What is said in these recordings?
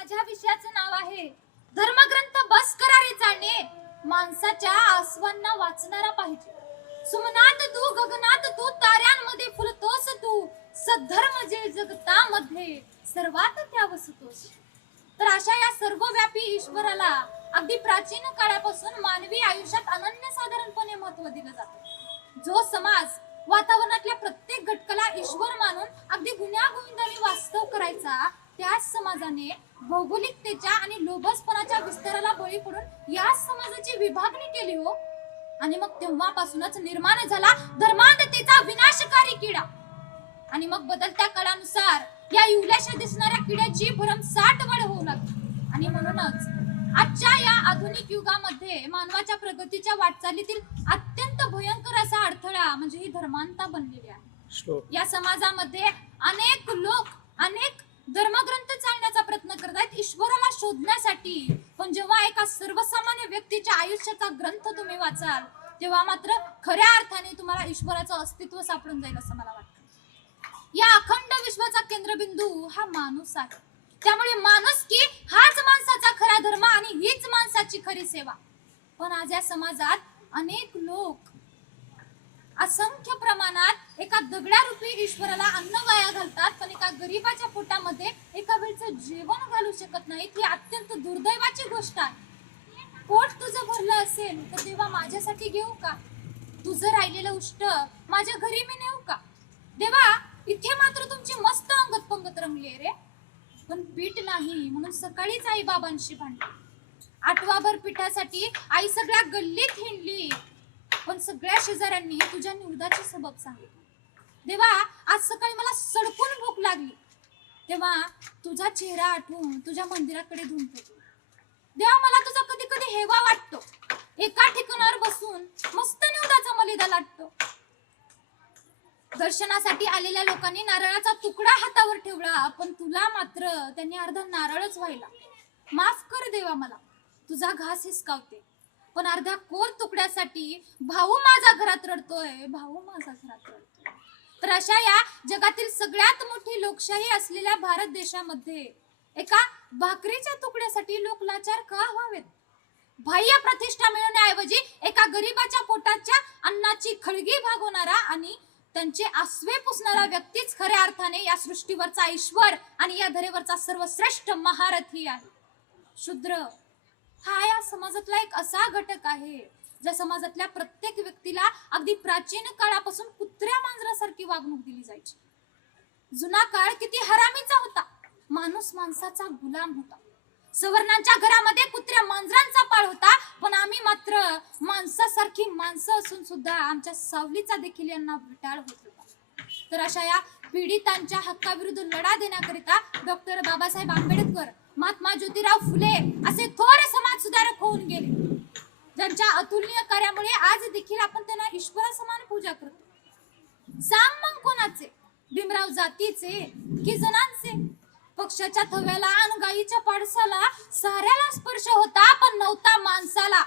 माझ्या विषयाचं नाव आहे धर्मग्रंथ बस करा रे चालणे. माणसाच्या आसवांना वाचणारा पाहिजे. सुमनात तू गगनात तू ताऱ्यांमध्ये फुलतोस तू सद्धर्म जे जगतामध्ये सर्वात त्या वसतोस. तर अशा या सर्वव्यापी ईश्वराला अगदी प्राचीन काळापासून मानवी आयुष्यात अनन्यसाधारणपणे महत्त्व दिलं जातं. जो समाज वातावरणातल्या प्रत्येक घटकाला ईश्वर मानून अगदी गुण्यागोविंदाने वास्तव करायचा, त्याच समाजाने भौगोलिकतेच्या आणि लोभसपणाच्या विस्ताराला बळी पडून या समाजाची विभागणी केली हो. आणि मग तेव्हापासूनच निर्माण झाला धर्मांधतेचा विनाशकारी किडा. आणि मग बदलत्या काळानुसार या इवल्याशा दिसणाऱ्या किड्याची भरमसाठ वाढ होऊ लागली. आणि म्हणूनच आजच्या या आधुनिक युगामध्ये मानवाच्या प्रगतीच्या वाटचालीतील अत्यंत भयंकर असा अडथळा म्हणजे ही धर्मांधता बनलेली आहे. या समाजामध्ये अनेक लोक अनेक धर्मग्रंथ चालण्याचा प्रयत्न करतात ईश्वराला शोधण्यासाठी. पण जेव्हा एका सर्वसामान्य व्यक्तीच्या आयुष्याचा ग्रंथ तुम्ही वाचाल तेव्हा मात्र खऱ्या अर्थाने तुम्हाला ईश्वराचं अस्तित्व सापडून जाईल असं मला वाटतं. या अखंड विश्वाचा केंद्रबिंदू हा माणूस आहे. त्यामुळे माणुसकी हाच माणसाचा खरा धर्म आणि हीच माणसाची खरी सेवा. पण आज या समाजात अनेक लोक असंख्य प्रमाणात एका दगडारूपी ईश्वराला अन्न वाया घालतात, पण एका गरीबाच्या पोटामध्ये एका वेळचं जेवण घालू शकत नाहीत. ही अत्यंत दुर्दैवाची गोष्ट आहे. पोट तुझं भरलं असेल तर देवा माझ्यासाठी घेऊ का? तुझं राहिलेलं उष्ट माझ्या घरी मी नेऊ का? देवा इथे मात्र तुमची मस्त अंगत पंगत रंगली रे, पण पीठ नाही म्हणून सकाळीच आई बाबांशी भांडली. आठवाभर पिठासाठी आई सगळ्या गल्लीत हिंडली, पण सगळ्या शेजाऱ्यांनी तुझ्या निवदाची सबब सांगितली. देवा आज सकाळी मला सडकून भूक लागली, तेव्हा तुझा चेहरा आठवून तुझ्या मंदिराकडे धुऊन फेकली. देवा मला तुझा कधी कधी हेवा वाटतो, एका ठिकाणावर बसून मस्त निवदाचा मलिदा लाटतो. दर्शनासाठी आलेल्या लोकांनी नारळाचा तुकडा हातावर ठेवला, पण तुला मात्र त्यांनी अर्धा नारळच व्हायला. माफ कर देवा मला, तुझा घास हिसकावते, पण अर्ध्या कोर तुकड्यासाठी भाऊ माझा घरात रडतोय, भाऊ माझा घरात रडतोय. तर अशा या जगातील सगळ्यात मोठी लोकशाही असलेल्या भारत देशामध्ये एका भाकरीच्या तुकड्यासाठी लोक लाचार का व्हावेत? बाह्य प्रतिष्ठा मिळवण्याऐवजी एका गरीबाच्या पोटाच्या अन्नाची खळगी भागवणारा आणि त्यांचे आसवे पुसणारा व्यक्तीच खऱ्या अर्थाने या सृष्टीवरचा ईश्वर आणि या धरेवरचा सर्वश्रेष्ठ महारथी आहे. शूद्र हा या समाजातला एक असा घटक आहे ज्या समाजातल्या प्रत्येक व्यक्तीला अगदी प्राचीन काळापासून कुत्र्या मांजरासारखी वागणूक दिली जायची. जुना काळ किती हरामीचा होता. माणूस माणसाचा गुलाम होता. सवर्णांच्या घरामध्ये कुत्र्या मांजरांचा पाळ होता, पण आम्ही मात्र माणसासारखी माणसं असून सुद्धा आमच्या सावलीचा देखील यांना विटाळ होत होता. तर अशा या पीडितांच्या हक्काविरुद्ध लढा देण्याकरिता डॉक्टर बाबासाहेब आंबेडकर, महात्मा ज्योतिराव फुले असे थोर समाज सुधारक होऊन गेले, ज्यांच्या अतुलनीय कार्यामुळे आज देखील आपण त्यांना ईश्वरासमान पूजा करतो. सांग मग कोणाचे? भीमराव जातीचे की जणांचे? पक्षाच्या थव्याला आणि गाईच्या पाडसाला साऱ्याला स्पर्श होता, पण नव्हता माणसाला.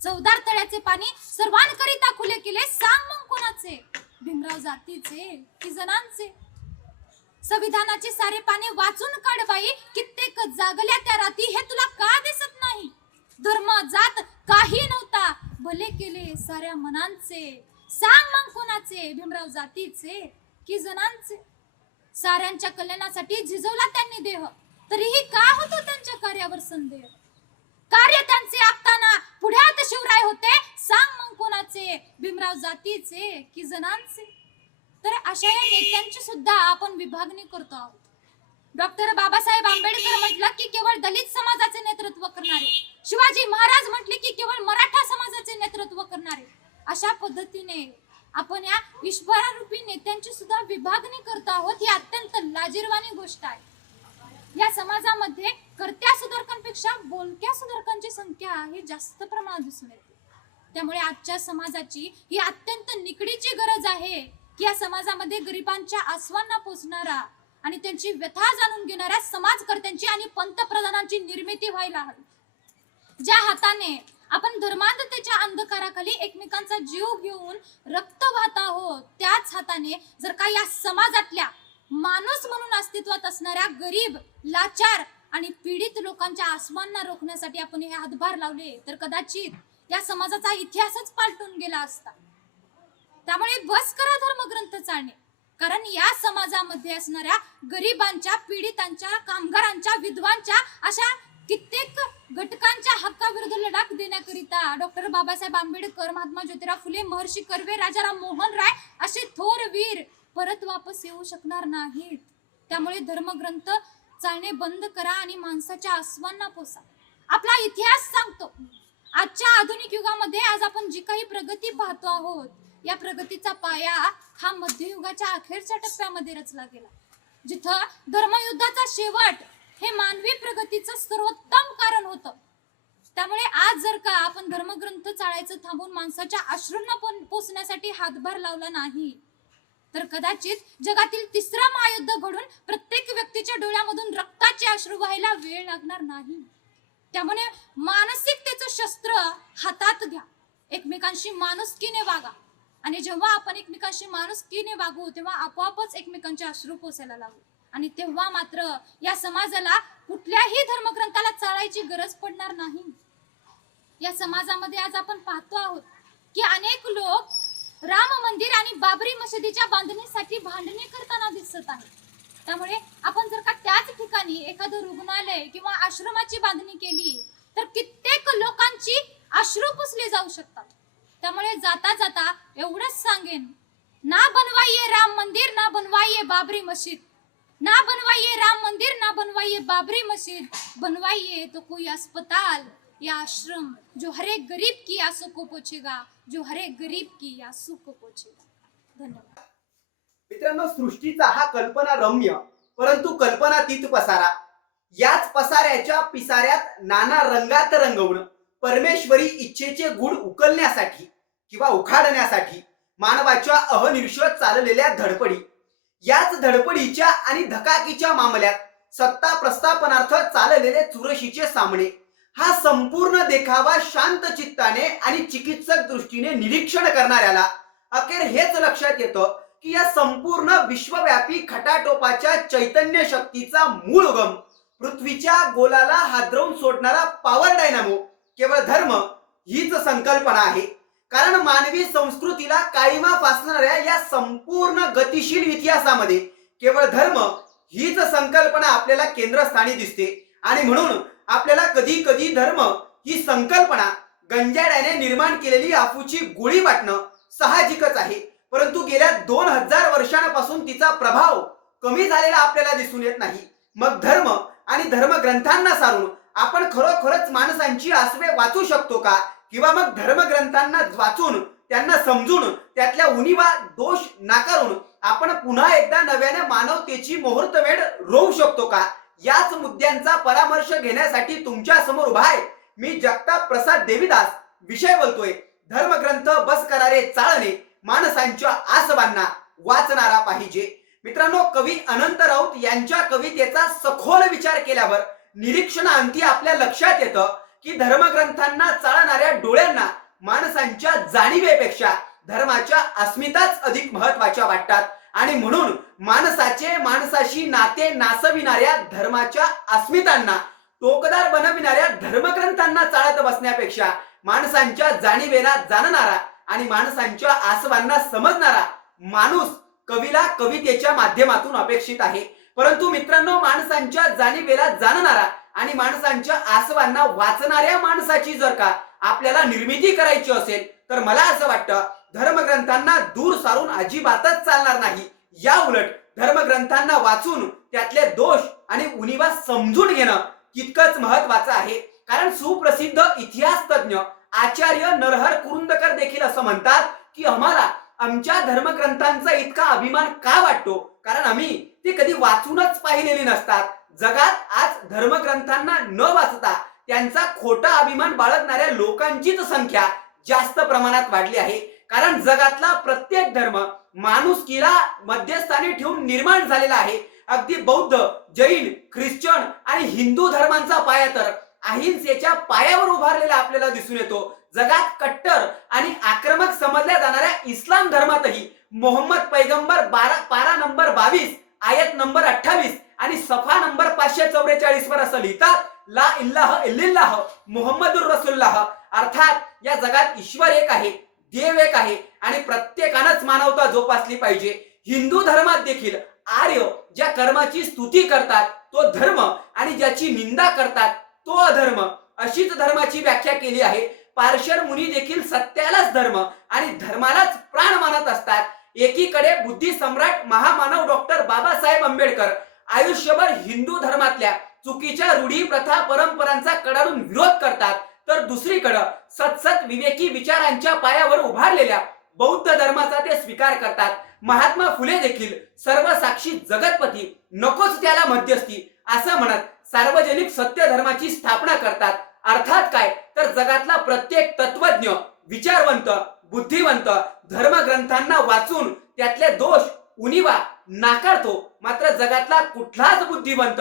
चवदार तळ्याचे पाणी सर्वांकरिता खुले केले, सांग मग कोणाचे? भीमराव जातीचे की जणांचे? संविधानाचे सारे पाने वाचून काढ बाई, कित्येक जागल्या त्या राती, हे तुला का दिसत नाही? धर्म जात काही नव्हता, भले केले साऱ्या मनांचे, सांग मग कोणाचे? भीमराव जातीचे की जणांचे? साऱ्यांच्या कल्याणासाठी झिजवला त्यांनी देह, तरीही का होतो त्यांच्या कार्यावर संदेह? कार्य त्यांचे आखताना पुढ्यात शिवराय होते, सांग मग कोणाचे? भीमराव जातीचे की जणांचे? तर अशा या नेत्यांची सुद्धा आपण विभागणी करतो आहोत. डॉक्टर बाबासाहेब आंबेडकर म्हटलं की केवळ दलित समाजाचे नेतृत्व करणारे, शिवाजी महाराज म्हटले की केवळ मराठा समाजाचे नेतृत्व करणारे. अशा पद्धतीने आपण या ईश्वरारूपी नेत्यांची सुद्धा विभागणी करतो आहोत. ही अत्यंत लाजिरवाणी गोष्ट आहे. या समाजामध्ये कर्त्या सुधारकांपेक्षा बोलक्या सुधारकांची संख्या ही जास्त प्रमाणात दिसून येते. त्यामुळे आजच्या समाजाची ही अत्यंत निकडीची गरज आहे की या समाजामध्ये गरिबांच्या आसवांना पोचणारा आणि त्यांची व्यथा जाणून घेणाऱ्या समाजकर्त्यांची आणि पंतप्रधानांची निर्मिती व्हायला हवी. ज्या हाताने आपण धर्मांधतेच्या अंधकाराखाली एकमेकांचा जीव घेऊन रक्त वाहत आहोत, त्याच हाताने जर का या समाजातल्या माणूस म्हणून अस्तित्वात असणाऱ्या गरीब, लाचार आणि पीडित लोकांच्या आसमांना रोखण्यासाठी आपण हे हातभार लावले तर कदाचित या समाजाचा इतिहासच पालटून गेला असता. त्यामुळे बस करा धर्मग्रंथ चालणे, कारण या समाजामध्ये असणाऱ्या गरिबांच्या, पीडितांच्या, कामगारांच्या, विधवांच्या अशा कित्येक घटकांच्या हक्काविरुद्ध लढा देण्याकरिता डॉक्टर बाबासाहेब आंबेडकर, महात्मा ज्योतिराव फुले, महर्षी कर्वे, राजाराम मोहन राय असे थोर वीर परत वापस येऊ शकणार नाहीत. त्यामुळे धर्मग्रंथ चालणे बंद करा आणि माणसाच्या आसवांना पोसा. आपला इतिहास सांगतो, आजच्या आधुनिक युगामध्ये आज आपण जी काही प्रगती पाहतो आहोत, या प्रगतीचा पाया हा मध्ययुगाच्या अखेरच्या टप्प्यामध्ये रचला गेला, जिथं धर्मयुद्धाचा शेवट हे मानवी प्रगतीचं सर्वोत्तम कारण होतं. त्यामुळे आज जर का आपण धर्मग्रंथ चाळायचं थांबून माणसाच्या अश्रूंना पोसण्यासाठी हातभार लावला नाही तर कदाचित जगातील तिसरं महायुद्ध घडून प्रत्येक व्यक्तीच्या डोळ्यामधून रक्ताचे अश्रू व्हायला वेळ लागणार नाही. त्यामुळे मानसिकतेचं शस्त्र हातात घ्या, एकमेकांशी माणुसकीने वागा, आणि जेव्हा आपण एकमेकांशी माणुसकीने वागू तेव्हा आपोआपच एकमेकांचे अश्रू पोसायला लागू, आणि तेव्हा मात्र या समाजाला कुठल्याही धर्मग्रंथाला चाळायची गरज पडणार नाही. या समाजामध्ये आज आपण पाहतो आहोत की अनेक लोक राम मंदिर आणि बाबरी मशिदीच्या बांधणीसाठी भांडणे करताना दिसत आहेत. त्यामुळे आपण जर का त्याच ठिकाणी एखादं रुग्णालय किंवा आश्रमाची बांधणी केली तर कित्येक लोकांची अश्रू पुसले जाऊ शकतात. त्यामुळे जाता जाता एवढंच सांगेन, ना बनवाइए राम मंदिर, ना बनवाइए बाबरी मस्जिद, ना बनवाइए राम मंदिर, ना बनवाइए बाबरी मस्जिद, बनवाइए तो कोई अस्पताल या आश्रम जो हर एक गरीब की आंसू को पोछेगा, जो हर एक गरीब की आंसू को पोछेगा. धन्यवाद. मित्रांनो, सृष्टीचा हा कल्पना रम्य परंतु कल्पनातीत पसारा, याच पसाऱ्याच्या पिसाऱ्यात नाना रंगात रंगवून परमेश्वरी इच्छेचे गुण उकलण्यासाठी किंवा उखाडण्यासाठी मानवाच्या अहनिर्षत चाललेल्या धडपडी, याच धडपडीच्या आणि धकाकीच्या मामल्यात सत्ता प्रस्थापनार्थ चाललेले चुरशीचे सामने, हा संपूर्ण देखावा शांत चित्ताने आणि चिकित्सक दृष्टीने निरीक्षण करणाऱ्याला अखेर हेच लक्षात येतं की या संपूर्ण विश्वव्यापी खटाटोपाच्या चैतन्य शक्तीचा मूळ उगम, पृथ्वीच्या गोलाला हादरवून सोडणारा पॉवर डायनामो केवळ धर्म हीच संकल्पना आहे. कारण मानवी संस्कृतीला काळिमा फासणाऱ्या या संपूर्ण गतिशील इतिहासामध्ये केवळ धर्म हीच संकल्पना आपल्याला केंद्रस्थानी दिसते. आणि म्हणून आपल्याला कधी कधी धर्म ही संकल्पना गंजाड्याने निर्माण केलेली अफूची गोळी वाटणं साहजिकच आहे. परंतु गेल्या 2000 वर्षांपासून तिचा प्रभाव कमी झालेला आपल्याला दिसून येत नाही. मग धर्म आणि धर्मग्रंथांना सारून आपण खरोखरच माणसांची आसवे वाचू शकतो का? किंवा मग धर्मग्रंथांना वाचून त्यांना समजून त्यातल्या उणिवा दोष नाकारून आपण पुन्हा एकदा नव्याने मानवतेची मुहूर्तवेळ रोवू शकतो का? याच मुद्द्यांचा परामर्श घेण्यासाठी तुमच्या समोर उभा आहे मी जगताप प्रसाद देवीदास. विषय बोलतोय धर्मग्रंथ बस करारे चाळणे, माणसांच्या आसवांना वाचणारा पाहिजे. मित्रांनो, कवी अनंत राऊत यांच्या कवितेचा सखोल विचार केल्यावर निरीक्षणाअंती आपल्या लक्षात येतं की धर्मग्रंथांना चाळणाऱ्या डोळ्यांना माणसांच्या जाणीवेपेक्षा धर्माच्या अस्मिताच अधिक महत्वाच्या वाटतात. आणि म्हणून माणसाशी नाते नासविणाऱ्या धर्माच्या अस्मितांना टोकदार बनविणाऱ्या धर्मग्रंथांना चाळत बसण्यापेक्षा माणसांच्या जाणीवेला जाणणारा आणि माणसांच्या आसवांना समजणारा माणूस कवीला कवितेच्या माध्यमातून अपेक्षित आहे. परंतु मित्रांनो, माणसांच्या जाणीवेला जाणणारा आणि माणसांच्या आसवांना वाचणाऱ्या माणसाची जर का आपल्याला निर्मिती करायची असेल तर मला असं वाटतं धर्मग्रंथांना दूर सारून अजिबातच चालणार नाही. या उलट धर्मग्रंथांना वाचून त्यातले दोष आणि उणिवा समजून घेणं तितकंच महत्वाचं आहे. कारण सुप्रसिद्ध इतिहास तज्ञ आचार्य नरहर कुरुंदकर देखील असं म्हणतात की आम्हाला आमच्या धर्मग्रंथांचा इतका अभिमान का वाटतो? कारण आम्ही ते कधी वाचूनच पाहिलेली नसतात. जगात आज धर्मग्रंथांना न वाचता त्यांचा खोटा अभिमान बाळगणाऱ्या लोकांचीच संख्या जास्त प्रमाणात वाढली आहे. कारण जगातला प्रत्येक धर्म माणुसकीला मध्यस्थानी ठेवून निर्माण झालेला आहे. अगदी बौद्ध, जैन, ख्रिश्चन आणि हिंदू धर्मांचा पाया तर अहिंसेच्या पायावर उभारलेला आपल्याला दिसून येतो. जगात कट्टर आणि आक्रमक समजल्या जाणाऱ्या इस्लाम धर्मातही मोहम्मद पैगंबर पारा नंबर 22 आयत नंबर 28 आणि सफा नंबर 544 वर असं लिहितात, ला इल्लाह इल्लिल्लाह मुहम्मदुर रसूलुल्लाह, अर्थात या जगात ईश्वर एक आहे, देव एक आहे आणि प्रत्येकानंच मानवता जोपासली पाहिजे. हिंदू धर्मात देखील आर्य ज्या कर्माची स्तुती करतात तो धर्म आणि ज्याची निंदा करतात तो अधर्म, अशीच धर्माची व्याख्या केली आहे. पार्शर मुनी देखील सत्यालाच धर्म आणि धर्मालाच प्राण मानत असतात. एकीकडे बुद्धी सम्राट महामानव डॉक्टर बाबासाहेब आंबेडकर आयुष्यभर हिंदू धर्मातल्या चुकीच्या रूढी प्रथा परंपरांचा कडाडून विरोध करतात, तर दुसरीकडे सतसत विवेकी विचारांच्या पायावर उभारलेल्या बौद्ध धर्माचा ते स्वीकार करतात. महात्मा फुले देखील सर्वसाक्षी जगतपती, नकोच त्याला मध्यस्थी असं म्हणत सार्वजनिक सत्य धर्माची स्थापना करतात. अर्थात काय तर जगातला प्रत्येक तत्वज्ञ, विचारवंत, बुद्धिवंत धर्मग्रंथांना वाचून त्यातले दोष, उणिवा नाकारतो. मात्र जगातला कुठलाच बुद्धिवंत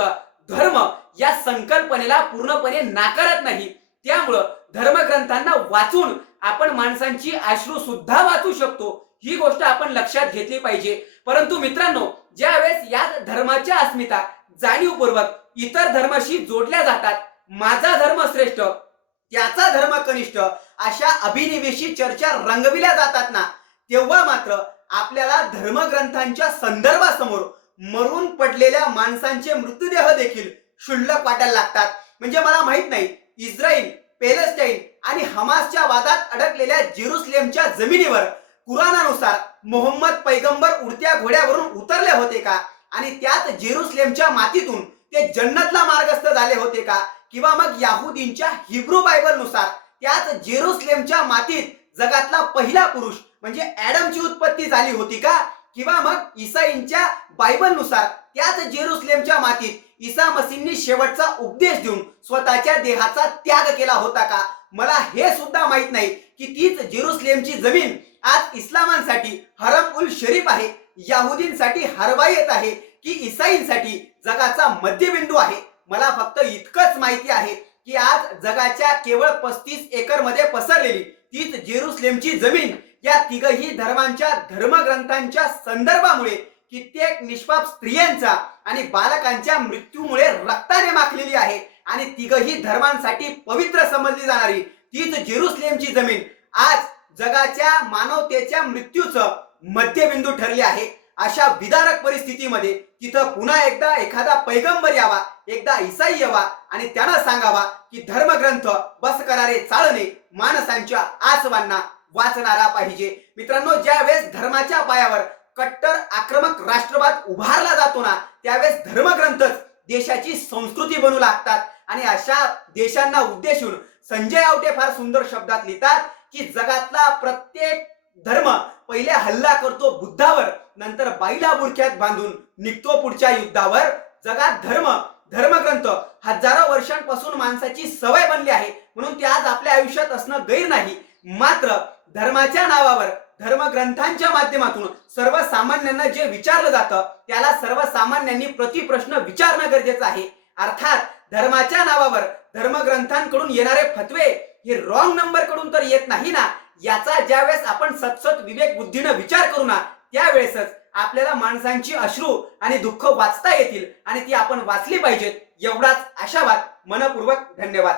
धर्म या संकल्पनेला पूर्णपणे नाकारत नाही. त्यामुळं धर्मग्रंथांना वाचून आपण माणसांची अश्रू सुद्धा वाचू शकतो, ही गोष्ट आपण लक्षात घेतली पाहिजे. परंतु मित्रांनो, ज्यावेळेस या धर्माच्या अस्मिता जाणीवपूर्वक इतर धर्माशी जोडल्या जातात, माझा धर्म श्रेष्ठ, त्याचा धर्म कनिष्ठ, अशा अभिनिवेशी चर्चा रंगविल्या जातात ना, तेव्हा मात्र आपल्याला धर्मग्रंथांच्या संदर्भासमोर मरून पडलेल्या माणसांचे मृतदेह देखील क्षुल्लक वाटायला लागतात. म्हणजे मला माहित नाही, इस्रायल, पॅलेस्टाईन आणि हमासच्या वादात अडकलेल्या जेरुसलेमच्या जमिनीवर कुराणानुसार मोहम्मद पैगंबर उडत्या घोड्यावरून उतरले होते का? आणि त्याच जेरुसलेमच्या मातीतून ते जन्नतला मार्गस्थ झाले होते का? किंवा मग याहुदींच्या हिब्रू बायबलनुसार त्याच जेरुसलेमच्या मातीत जगातला पहिला पुरुष म्हणजे ॲडमची उत्पत्ती झाली होती का? किंवा मग ईसाईंच्या बायबलनुसार त्याच जेरुसलेमच्या मातीत ईसा मसींनी शेवटचा उपदेश देऊन स्वतःच्या देहाचा त्याग केला होता का? मला हे सुद्धा माहित नाही की तीच जेरुसलेमची जमीन आज इस्लामांसाठी हरम उल शरीफ आहे, याहुदींसाठी हरवायत आहे की ईसाईंसाठी जगाचा मध्यबिंदू आहे. मला फक्त इतकंच माहिती आहे की आज जगाच्या केवळ 35 एकर मध्ये पसरलेली तीच जेरुसलेमची जमीन या तिघही धर्मांच्या धर्मग्रंथांच्या संदर्भामुळे कित्येक निष्पाप स्त्रियांचा आणि बालकांच्या मृत्यूमुळे रक्ताने माखलेली आहे. आणि तिघही धर्मांसाठी पवित्र समजली जाणारी तीच जेरुसलेमची जमीन आज जगाच्या मानवतेच्या मृत्यूचं मध्यबिंदू ठरले आहे. अशा विदारक परिस्थितीमध्ये तिथं पुन्हा एकदा एखादा पैगंबर यावा, एकदा ईसाई यावा आणि त्यानं सांगावा की धर्मग्रंथ बस करारे चाळणे माणसांच्या आसवांना वाचणारा पाहिजे. मित्रांनो, ज्या वेळेस धर्माच्या पायावर कट्टर आक्रमक राष्ट्रवाद उभारला जातो ना, त्यावेळेस धर्मग्रंथच देशाची संस्कृती बनू लागतात. आणि अशा देशांना उद्देशून संजय आवटे फार सुंदर शब्दात लिहितात की जगातला प्रत्येक धर्म पहिले हल्ला करतो बुद्धावर, नंतर बाईला बुरख्यात बांधून निघतो पुढच्या युद्धावर. जगात धर्मग्रंथ हजारो वर्षांपासून माणसाची सवय बनली आहे, म्हणून ते आज आपल्या आयुष्यात असणं गैर नाही. मात्र धर्माच्या नावावर धर्मग्रंथांच्या माध्यमातून सर्वसामान्यांना जे विचारलं जातं त्याला सर्वसामान्यांनी प्रतिप्रश्न विचारणं गरजेचं आहे. अर्थात धर्माच्या नावावर धर्मग्रंथांकडून येणारे फतवे हे रॉंग नंबर कडून तर येत नाही ना. याचा ज्यावेळेस आपण सतसत विवेक बुद्धीने विचार करू ना, त्यावेळेसच आपल्याला माणसांची अश्रू आणि दुःख वाचता येतील आणि ती आपण वाचली पाहिजेत. एवढाच आशावाद. मनपूर्वक धन्यवाद.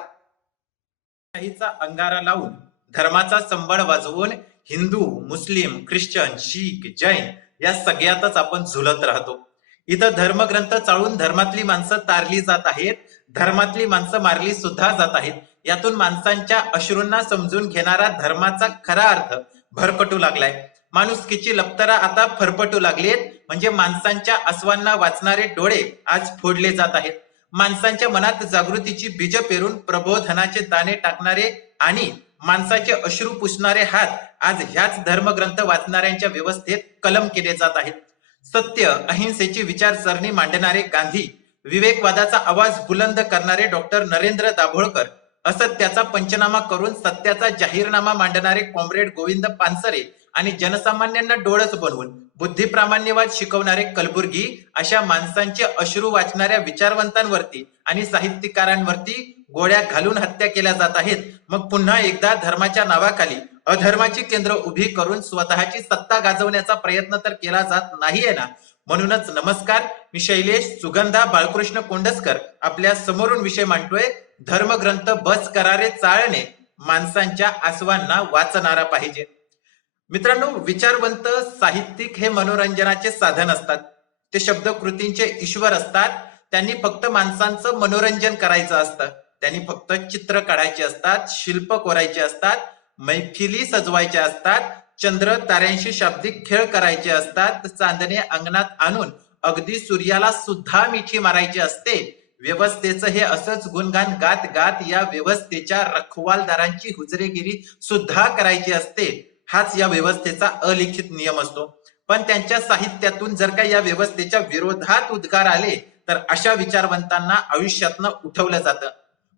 अंगारा लावून धर्माचा संबळ वाजवून हिंदू, मुस्लिम, ख्रिश्चन, शीख, जैन या सगळ्यातच आपण झुलत राहतो. इथं धर्मग्रंथ चाळून धर्मातली माणसं तारली जात आहेत, धर्मातली माणसं मारली सुद्धा जात आहेत. यातून माणसांच्या अश्रूंना समजून घेणारा धर्माचा खरा अर्थ भरकटू लागलाय. माणुसकीची लपतरा आता फरफटू लागलीत. म्हणजे माणसांच्या आसवांना वाचणारे डोळे आज फोडले जात आहेत. माणसांच्या मनात जागृतीची बीज पेरून प्रबोधनाचे दाणे टाकणारे आणि माणसाचे अश्रू पुसणारे हात आज ह्याच धर्मग्रंथ वाचणाऱ्यांच्या व्यवस्थेत कलम केले जात आहेत. सत्य अहिंसेची विचारसरणी मांडणारे गांधी, विवेकवादाचा आवाज बुलंद करणारे डॉक्टर नरेंद्र दाभोळकर, असत्याचा पंचनामा करून सत्याचा जाहीरनामा मांडणारे कॉम्रेड गोविंद पानसरे आणि जनसामान्यांना डोळस बनवून बुद्धिप्रामाण्यवाद शिकवणारे कलबुर्गी अशा माणसांचे अश्रू वाचणाऱ्या विचारवंतांवरती आणि साहित्यकारांवरती गोळ्या घालून हत्या केल्या जात आहेत. मग पुन्हा एकदा धर्माच्या नावाखाली अधर्माची केंद्र उभी करून स्वतःची सत्ता गाजवण्याचा प्रयत्न तर केला जात नाहीये ना. म्हणूनच नमस्कार, मी शैलेश सुगंधा बाळकृष्ण कोंडसकर आपल्या समोरून विषय मांडतोय, धर्मग्रंथ बस करारे चाळणे, माणसांच्या आसवांना वाचणारा पाहिजे. मित्रांनो, विचारवंत साहित्यिक हे मनोरंजनाचे साधन असतात. ते शब्द कृतींचे ईश्वर असतात. त्यांनी फक्त माणसांचं मनोरंजन करायचं असतं. त्यांनी फक्त चित्र काढायचे असतात, शिल्प कोरायचे असतात, मैफिली सजवायच्या असतात, चंद्र ताऱ्यांशी शाब्दिक खेळ करायचे असतात, चांदणे अंगणात आणून अगदी सूर्याला सुद्धा मिठी मारायची असते. व्यवस्थेचं हे असंच गुणगान गात गात या व्यवस्थेच्या रखवालदारांची हुजरेगिरी सुद्धा करायची असते. हाच या व्यवस्थेचा अलिखित नियम असतो. पण त्यांच्या साहित्यातून जर का या व्यवस्थेच्या विरोधात उद्गार आले तर अशा विचारवंतांना आयुष्यातनं उठवलं जातं.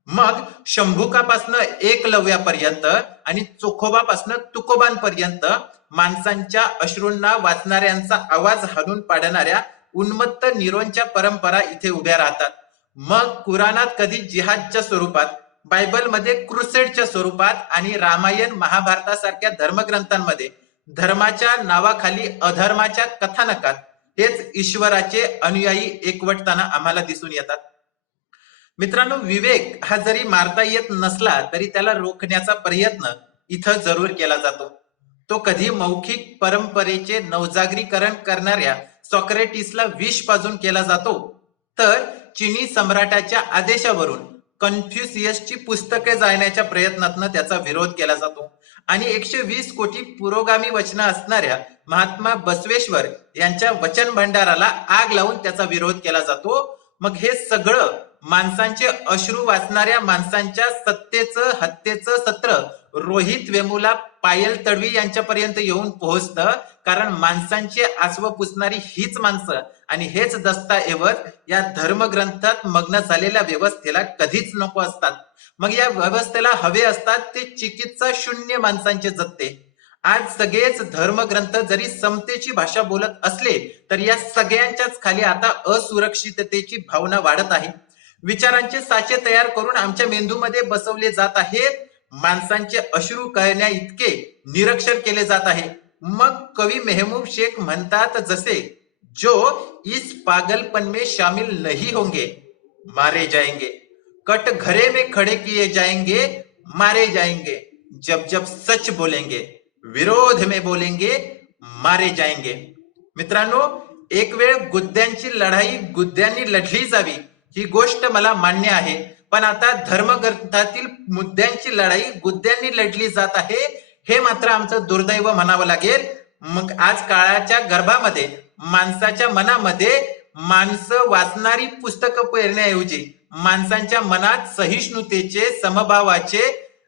मग शंभुकापासनं एकलव्यापर्यंत आणि चोखोबापासनं तुकोबांपर्यंत माणसांच्या अश्रूंना वाचणाऱ्यांचा आवाज हाणून पाडणाऱ्या उन्मत्त निरोंच्या परंपरा इथे उभ्या राहतात. मग कुराणात कधी जिहादच्या स्वरूपात, बायबलमध्ये क्रुसेडच्या स्वरूपात आणि रामायण महाभारतासारख्या धर्मग्रंथांमध्ये धर्माच्या नावाखाली अधर्माच्या कथानकात हेच ईश्वराचे अनुयायी एकवटताना आम्हाला दिसून येतात. मित्रांनो, विवेक हा जरी मारता येत नसला तरी त्याला रोखण्याचा प्रयत्न इथं जरूर केला जातो. तो कधी मौखिक परंपरेचे नवजागरीकरण करणाऱ्या सॉक्रेटिसला विष पाजून केला जातो, तर चिनी सम्राटाच्या आदेशावरून कन्फ्युसियसची पुस्तके जाळण्याच्या प्रयत्नातनं त्याचा विरोध केला जातो. आणि 120 कोटी पुरोगामी वचनं असणाऱ्या महात्मा बसवेश्वर यांच्या वचन भंडाराला आग लावून त्याचा विरोध केला जातो. मग हे सगळं माणसांचे अश्रू वाचणाऱ्या माणसांच्या सत्तेचं हत्येचं सत्र रोहित वेमुला, पायल तडवी यांच्यापर्यंत येऊन पोहोचतं. कारण माणसांचे आसव पुसणारी हीच माणसं आणि हेच दस्तऐवज या धर्मग्रंथात मग्न झालेल्या व्यवस्थेला कधीच नको असतात. मग या व्यवस्थेला हवे असतात ते चिकित्सा शून्य माणसांचे जत्ते. आज सगळेच धर्मग्रंथ जरी समतेची भाषा बोलत असले तर या सगळ्यांच्याच खाली आता असुरक्षिततेची भावना वाढत आहे. विचारांचे साचे तयार करून आमच्या मेंदूमध्ये बसवले जात आहेत. माणसांचे अश्रू कळण्या इतके निरक्षर केले जात आहे. मग कवी मेहबूब शेख म्हणतात जसे, जो इस पागलपन में शामिल नहीं होंगे मारे जाएंगे, कट घरे में खड़े किए जाएंगे मारे जाएंगे, जब जब सच बोलेंगे विरोध में बोलेंगे मारे जाएंगे. मित्रांनो, एक वेळ गुद्द्यांची लढाई गुद्द्यांनी लढली जावी ही गोष्ट मला मान्य आहे. पण आता धर्मग्रंथातील मुद्द्यांची लढाई गुद्द्यांनी लढली जात आहे, हे मात्र आमचं दुर्दैव म्हणावं लागेल. मग आज काळाच्या गर्भामध्ये माणसाच्या मनामध्ये माणसं वाचणारी पुस्तकं पेरण्याऐवजी माणसांच्या मनात सहिष्णुतेचे, समभावाचे,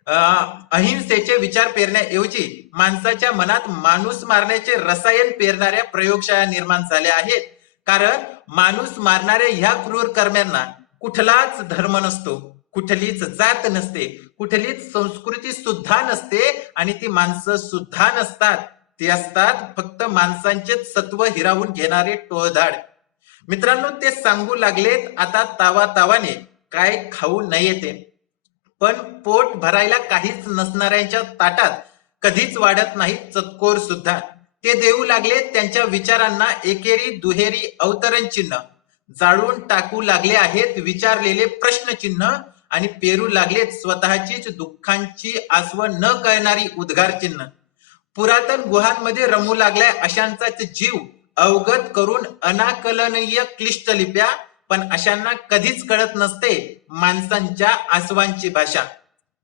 अहिंसेचे विचार पेरण्याऐवजी माणसाच्या मनात माणूस मारण्याचे रसायन पेरणाऱ्या प्रयोगशाळा निर्माण झाल्या आहेत. कारण माणूस मारणाऱ्या ह्या क्रूर कर्म्यांना कुठलाच धर्म नसतो, कुठलीच जात नसते, कुठलीच संस्कृती सुद्धा नसते आणि ती माणसं सुद्धा नसतात. ते असतात फक्त माणसांचे सत्व हिरावून घेणारे टोळधाड. मित्रांनो, ते सांगू लागलेत आता तावाने काय खाऊ नये ते. पण पोट भरायला काहीच नसणाऱ्यांच्या ताटात कधीच वाढत नाही चतकोर सुद्धा. ते देऊ लागले त्यांच्या विचारांना एकेरी दुहेरी अवतरण चिन्ह, जाळून टाकू लागले आहेत विचारलेले प्रश्नचिन्ह आणि पेरू लागलेत स्वतःचीच दुःखांची आसव न कळणारी उद्गार चिन्ह. पुरातन गुहांमध्ये रमू लागलाय अशांचाच जीव अवगत करून अनाकलनीय क्लिष्ट लिप्या. पण अशांना कधीच कळत नसते माणसांच्या आसवांची भाषा.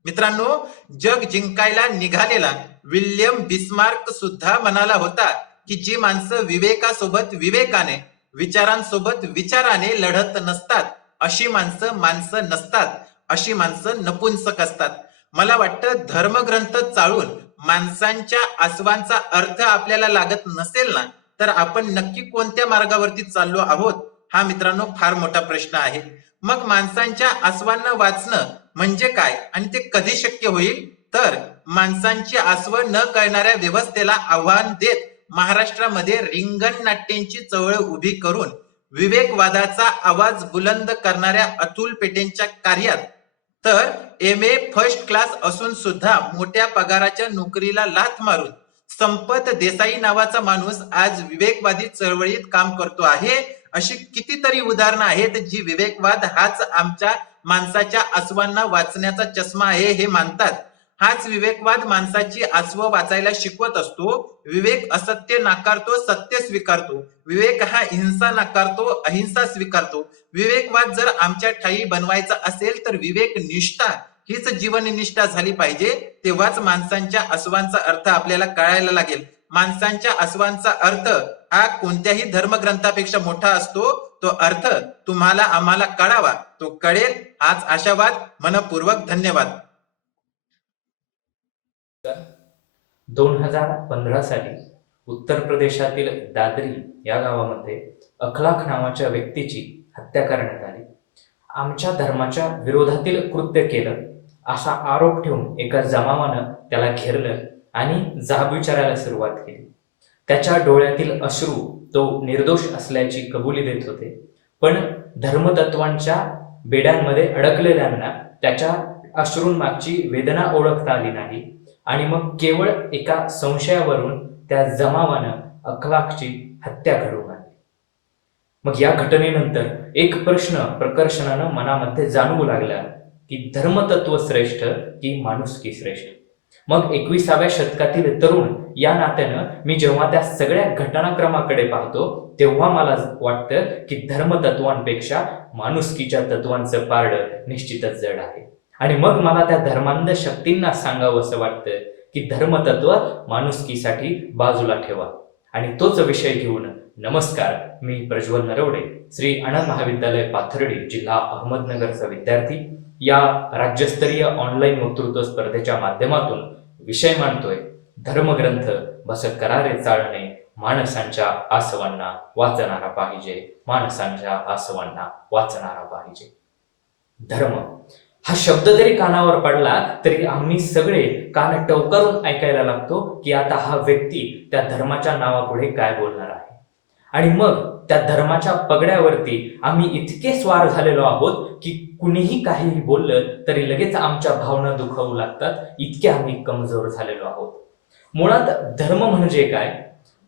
मित्रांनो, जग जिंकायला निघालेला विल्यम बिस्मार्क सुद्धा म्हणाला होता की जी माणसं विवेकासोबत विवेकाने, विचारांसोबत विचाराने लढत नसतात अशी माणसं नसतात, अशी माणसं नपुंसक असतात. मला वाटतं धर्मग्रंथ चाळून माणसांच्या आसवांचा अर्थ आपल्याला लागत नसेल ना, तर आपण नक्की कोणत्या मार्गावरती चाललो आहोत हा मित्रांनो फार मोठा प्रश्न आहे. मग माणसांच्या आसवांना वाचणं म्हणजे काय आणि ते कधी शक्य होईल? तर माणसांची आसव न कळणाऱ्या व्यवस्थेला आव्हान देत महाराष्ट्रामध्ये रिंगण नाट्यांची चळवळ उभी करून विवेकवादाचा आवाज बुलंद करणाऱ्या अतुल पेटेंच्या कार्यात तर MA फर्स्ट क्लास असून सुद्धा मोठ्या पगाराच्या नोकरीला लाथ मारून संपत देसाई नावाचा माणूस आज विवेकवादी चळवळीत काम करतो आहे. अशी कितीतरी उदाहरणं आहेत जी विवेकवाद हाच आमच्या माणसाच्या आसवांना वाचण्याचा चष्मा आहे हे मानतात. हाच विवेकवाद माणसाची आसवं वाचायला शिकवत असतो. विवेक असत्य नाकारतो, सत्य स्वीकारतो. विवेक हा हिंसा नाकारतो, अहिंसा स्वीकारतो. विवेकवाद जर आमच्या ठायी बनवायचा असेल तर विवेक निष्ठा हीच जीवननिष्ठा झाली पाहिजे. तेव्हाच माणसांच्या आसवांचा अर्थ आपल्याला कळायला लागेल. माणसांच्या आसवांचा अर्थ हा कोणत्याही धर्मग्रंथापेक्षा मोठा असतो. तो अर्थ तुम्हाला आम्हाला कळावा, तो कळेल हाच आशावाद. मनपूर्वक धन्यवाद. 2015 साली उत्तर प्रदेशातील दादरी या गावामध्ये अखलाक नावाच्या व्यक्तीची हत्या करण्यात आली. आमच्या धर्माच्या विरोधातील कृत्य केलं असा आरोप ठेवून एका जमावानं त्याला घेरलं आणि जाब विचारायला सुरुवात केली. त्याच्या डोळ्यातील अश्रू तो निर्दोष असल्याची कबुली देत होते. पण धर्मतत्वांच्या बेड्यांमध्ये अडकलेल्यांना त्याच्या अश्रूंमागची वेदना ओळखता आली नाही आणि मग केवळ एका संशयावरून त्या जमावानं अखलाकची हत्या घडवून आणली. मग या घटनेनंतर एक प्रश्न प्रकर्षानं मनामध्ये जाणवू लागला की धर्मतत्व श्रेष्ठ की माणुसकी श्रेष्ठ. मग 21व्या शतकातील तरुण या नात्यानं मी जेव्हा त्या सगळ्या घटनाक्रमाकडे पाहतो तेव्हा मला वाटतं की धर्मतत्वांपेक्षा माणुसकीच्या तत्वांचं पारडं निश्चितच जड आहे. आणि मग मला त्या धर्मांध शक्तींना सांगावं असं वाटतं की धर्मतत्व माणुसकीसाठी बाजूला ठेवा. आणि तोच विषय घेऊन नमस्कार, मी प्रज्वल नरवडे, श्री आनंद महाविद्यालय पाथर्डी, जिल्हा अहमदनगरचा विद्यार्थी, या राज्यस्तरीय ऑनलाईन वक्तृत्व स्पर्धेच्या माध्यमातून विषय मांडतोय धर्मग्रंथ बस करारे चालणे, माणसांच्या आसवांना वाचणारा पाहिजे, माणसांच्या आसवांना वाचणारा पाहिजे. धर्म हा शब्द जरी कानावर पडला तरी आम्ही सगळे कान टवकारून ऐकायला लागतो की आता हा व्यक्ती त्या धर्माच्या नावापुढे काय बोलणार आहे. आणि मग त्या धर्माच्या पगड्यावरती आम्ही इतके स्वार झालेलो आहोत की कुणीही काहीही बोललं तरी लगेच आमच्या भावना दुखावू लागतात, इतके आम्ही कमजोर झालेलो आहोत. मुळात धर्म म्हणजे काय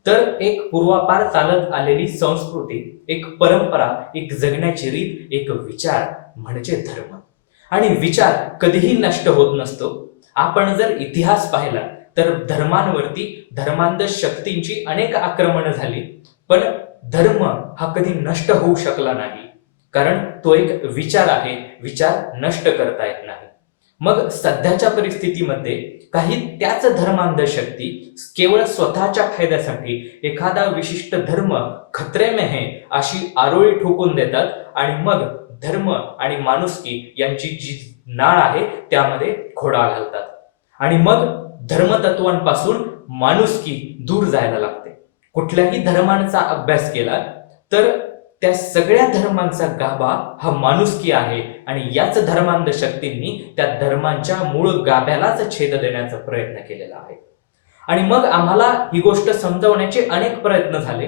तर एक पूर्वापार चालत आलेली संस्कृती, एक परंपरा, एक जगण्याची रीत, एक विचार म्हणजे धर्म. आणि विचार कधीही नष्ट होत नसतो. आपण जर इतिहास पाहिला तर धर्मांवरती धर्मांध शक्तींची अनेक आक्रमणं झाली, पण धर्म हा कधी नष्ट होऊ शकला नाही, कारण तो एक विचार आहे, विचार नष्ट करता येत नाही. मग सध्याच्या परिस्थितीमध्ये काही त्याच धर्मांध शक्ती केवळ स्वतःच्या फायद्यासाठी एखादा विशिष्ट धर्म खतरे में है अशी आरोळी ठोकून देतात आणि मग धर्म आणि माणुसकी यांची जी नाळ आहे त्यामध्ये खोडा घालतात. आणि मग धर्मतत्वांपासून माणुसकी दूर जायला लागते. कुठल्याही धर्मांचा अभ्यास केला तर त्या सगळ्या धर्मांचा गाभा हा माणुसकी आहे आणि याच धर्मांध शक्तींनी त्या धर्मांच्या मूळ गाभ्यालाच छेद देण्याचा प्रयत्न केलेला आहे. आणि मग आम्हाला ही गोष्ट समजावण्याचे अनेक प्रयत्न झाले.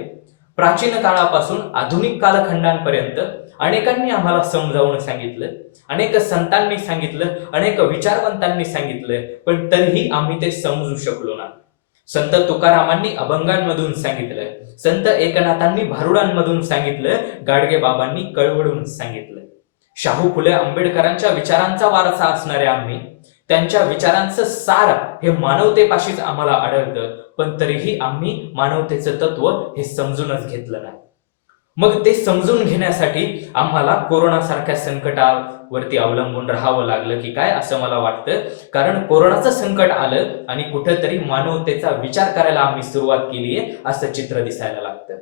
प्राचीन काळापासून आधुनिक कालखंडांपर्यंत अनेकांनी आम्हाला समजावून सांगितलं, अनेक संतांनी सांगितलं, अनेक विचारवंतांनी सांगितलं, पण तरीही आम्ही ते समजू शकलो नाही. संत तुकारामांनी अभंगांमधून सांगितलं, संत एकनाथांनी भारुडांमधून सांगितलं, गाडगे बाबांनी कळवळून सांगितलं. शाहू फुले आंबेडकरांच्या विचारांचा वारसा असणारे आम्ही त्यांच्या विचारांचं सार हे मानवतेपाशीच आम्हाला आढळतं, पण तरीही आम्ही मानवतेचं तत्व हे समजूनच घेतलं नाही. मग ते समजून घेण्यासाठी आम्हाला कोरोनासारख्या संकटावरती अवलंबून राहावं लागलं की काय असं मला वाटतं. कारण कोरोनाचं संकट आलं आणि कुठेतरी मानवतेचा विचार करायला आम्ही सुरुवात केली आहे असं चित्र दिसायला लागतं.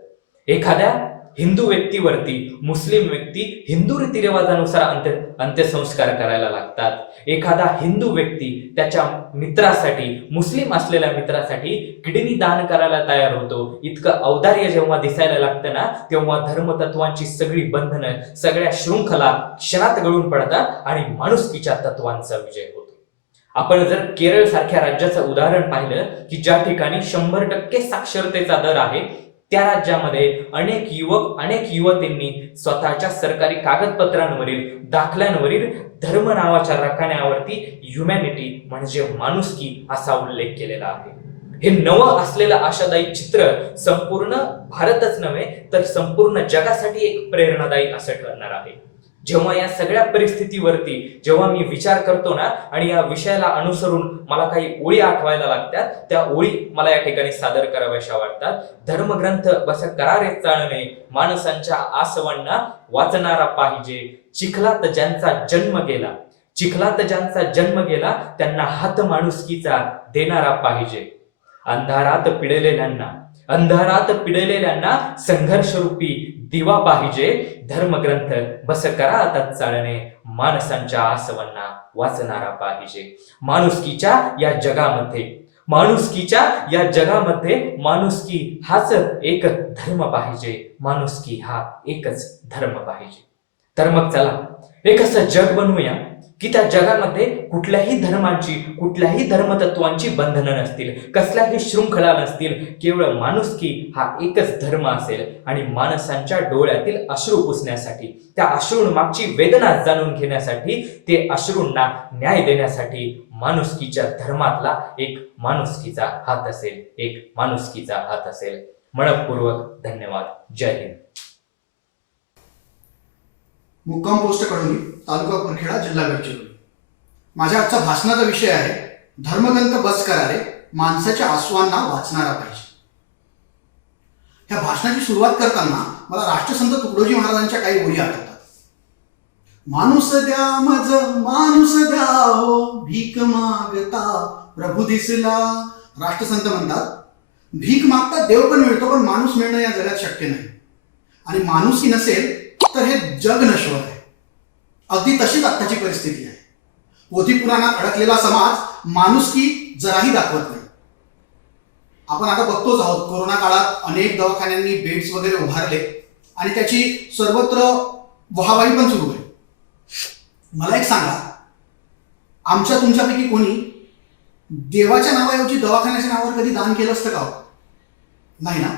एखाद्या हिंदू व्यक्तीवरती मुस्लिम व्यक्ती हिंदू रीतिरिवाजानुसार अंत्यसंस्कार करायला लागतात. एखादा हिंदू व्यक्ती त्याच्या मित्रासाठी, मुस्लिम असलेल्या मित्रासाठी किडनी दान करायला तयार होतो. इतकं औदार्य जेव्हा दिसायला लागतं ना तेव्हा धर्मतत्वांची सगळी बंधनं, सगळ्या शृंखला क्षणात गळून पडतात आणि माणुसकीच्या तत्वांचा विजय होतो. आपण जर केरळ सारख्या राज्याचं उदाहरण पाहिलं की ज्या ठिकाणी 100% साक्षरतेचा दर आहे त्या राज्यामध्ये अनेक युवक, अनेक युवतींनी स्वतःच्या सरकारी कागदपत्रांवरील, दाखल्यांवरील धर्म नावाच्या रकान्यावरती ह्युमॅनिटी म्हणजे माणुसकी असा उल्लेख केलेला आहे. हे नवं असलेलं आशादायी चित्र संपूर्ण भारतच नव्हे तर संपूर्ण जगासाठी एक प्रेरणादायी असं ठरणार आहे. जेव्हा या सगळ्या परिस्थितीवरती जेव्हा मी विचार करतो ना आणि या विषयाला अनुसरून मला काही ओळी आठवायला लागतात, त्या ओळी मला या ठिकाणी सादर कराव्याशा वाटतात. धर्मग्रंथ बस करारे चाळणे, माणसांच्या आसवांना वाचणारा पाहिजे. चिखलात ज्यांचा जन्म गेला, चिखलात ज्यांचा जन्म गेला, त्यांना हात माणुसकीचा देणारा पाहिजे. अंधारात पिडलेल्यांना संघर्षरूपी दिवा पाहिजे. धर्मग्रंथ बस करा आता चालणे, माणसांच्या आसवांना वाचणारा पाहिजे. माणुसकीच्या या जगामध्ये माणुसकी हाच एक धर्म पाहिजे. माणुसकी हा एकच धर्म पाहिजे. तर मग चला एक असं जग बनवूया की त्या जगामध्ये कुठल्याही धर्मांची, कुठल्याही धर्मतत्वांची बंधनं नसतील, कसल्याही शृंखला नसतील. केवळ माणुसकी हा एकच धर्म असेल आणि माणसांच्या डोळ्यातील अश्रू पुसण्यासाठी, त्या अश्रूंमागची वेदना जाणून घेण्यासाठी, ते अश्रूंना न्याय देण्यासाठी माणुसकीच्या धर्मातला एक माणुसकीचा हात असेल, एक माणुसकीचा हात असेल. मनपूर्वक धन्यवाद. जय हिंद. मुक्काम पोस्ट कळवणी, तालुका कुरखेडा, जिल्हा गडचिरोली. माझ्या आजचा भाषणाचा विषय आहे धर्मग्रंथ बस करारे, माणसाच्या आसवांना वाचणारा पाहिजे. ह्या भाषणाची सुरुवात करताना मला राष्ट्रसंत तुकडोजी महाराजांच्या काही ओळी आठवतात. माणूस द्या मज माणूस द्या हो, भीक मागता प्रभू दिसला. राष्ट्रसंत म्हणतात भीक मागता देव पण मिळतो, पण माणूस मिळणं या जगात शक्य नाही. आणि माणुसकी नसेल तर हे जग नश्वर आहे. अगदी तशीच आत्ताची परिस्थिती आहे. पोथी पुराणात अडकलेला समाज माणुसकी जराही दाखवत नाही. आपण आता बघतोच आहोत, कोरोना काळात अनेक दवाखान्यांनी बेड्स वगैरे उभारले आणि त्याची सर्वत्र वाहवाही पण सुरू आहे. मला एक सांगा, आमच्या तुमच्यापैकी कोणी देवाच्या नावाऐवजी दवाखान्याच्या नावावर कधी दान केलं असतं का? नाही ना.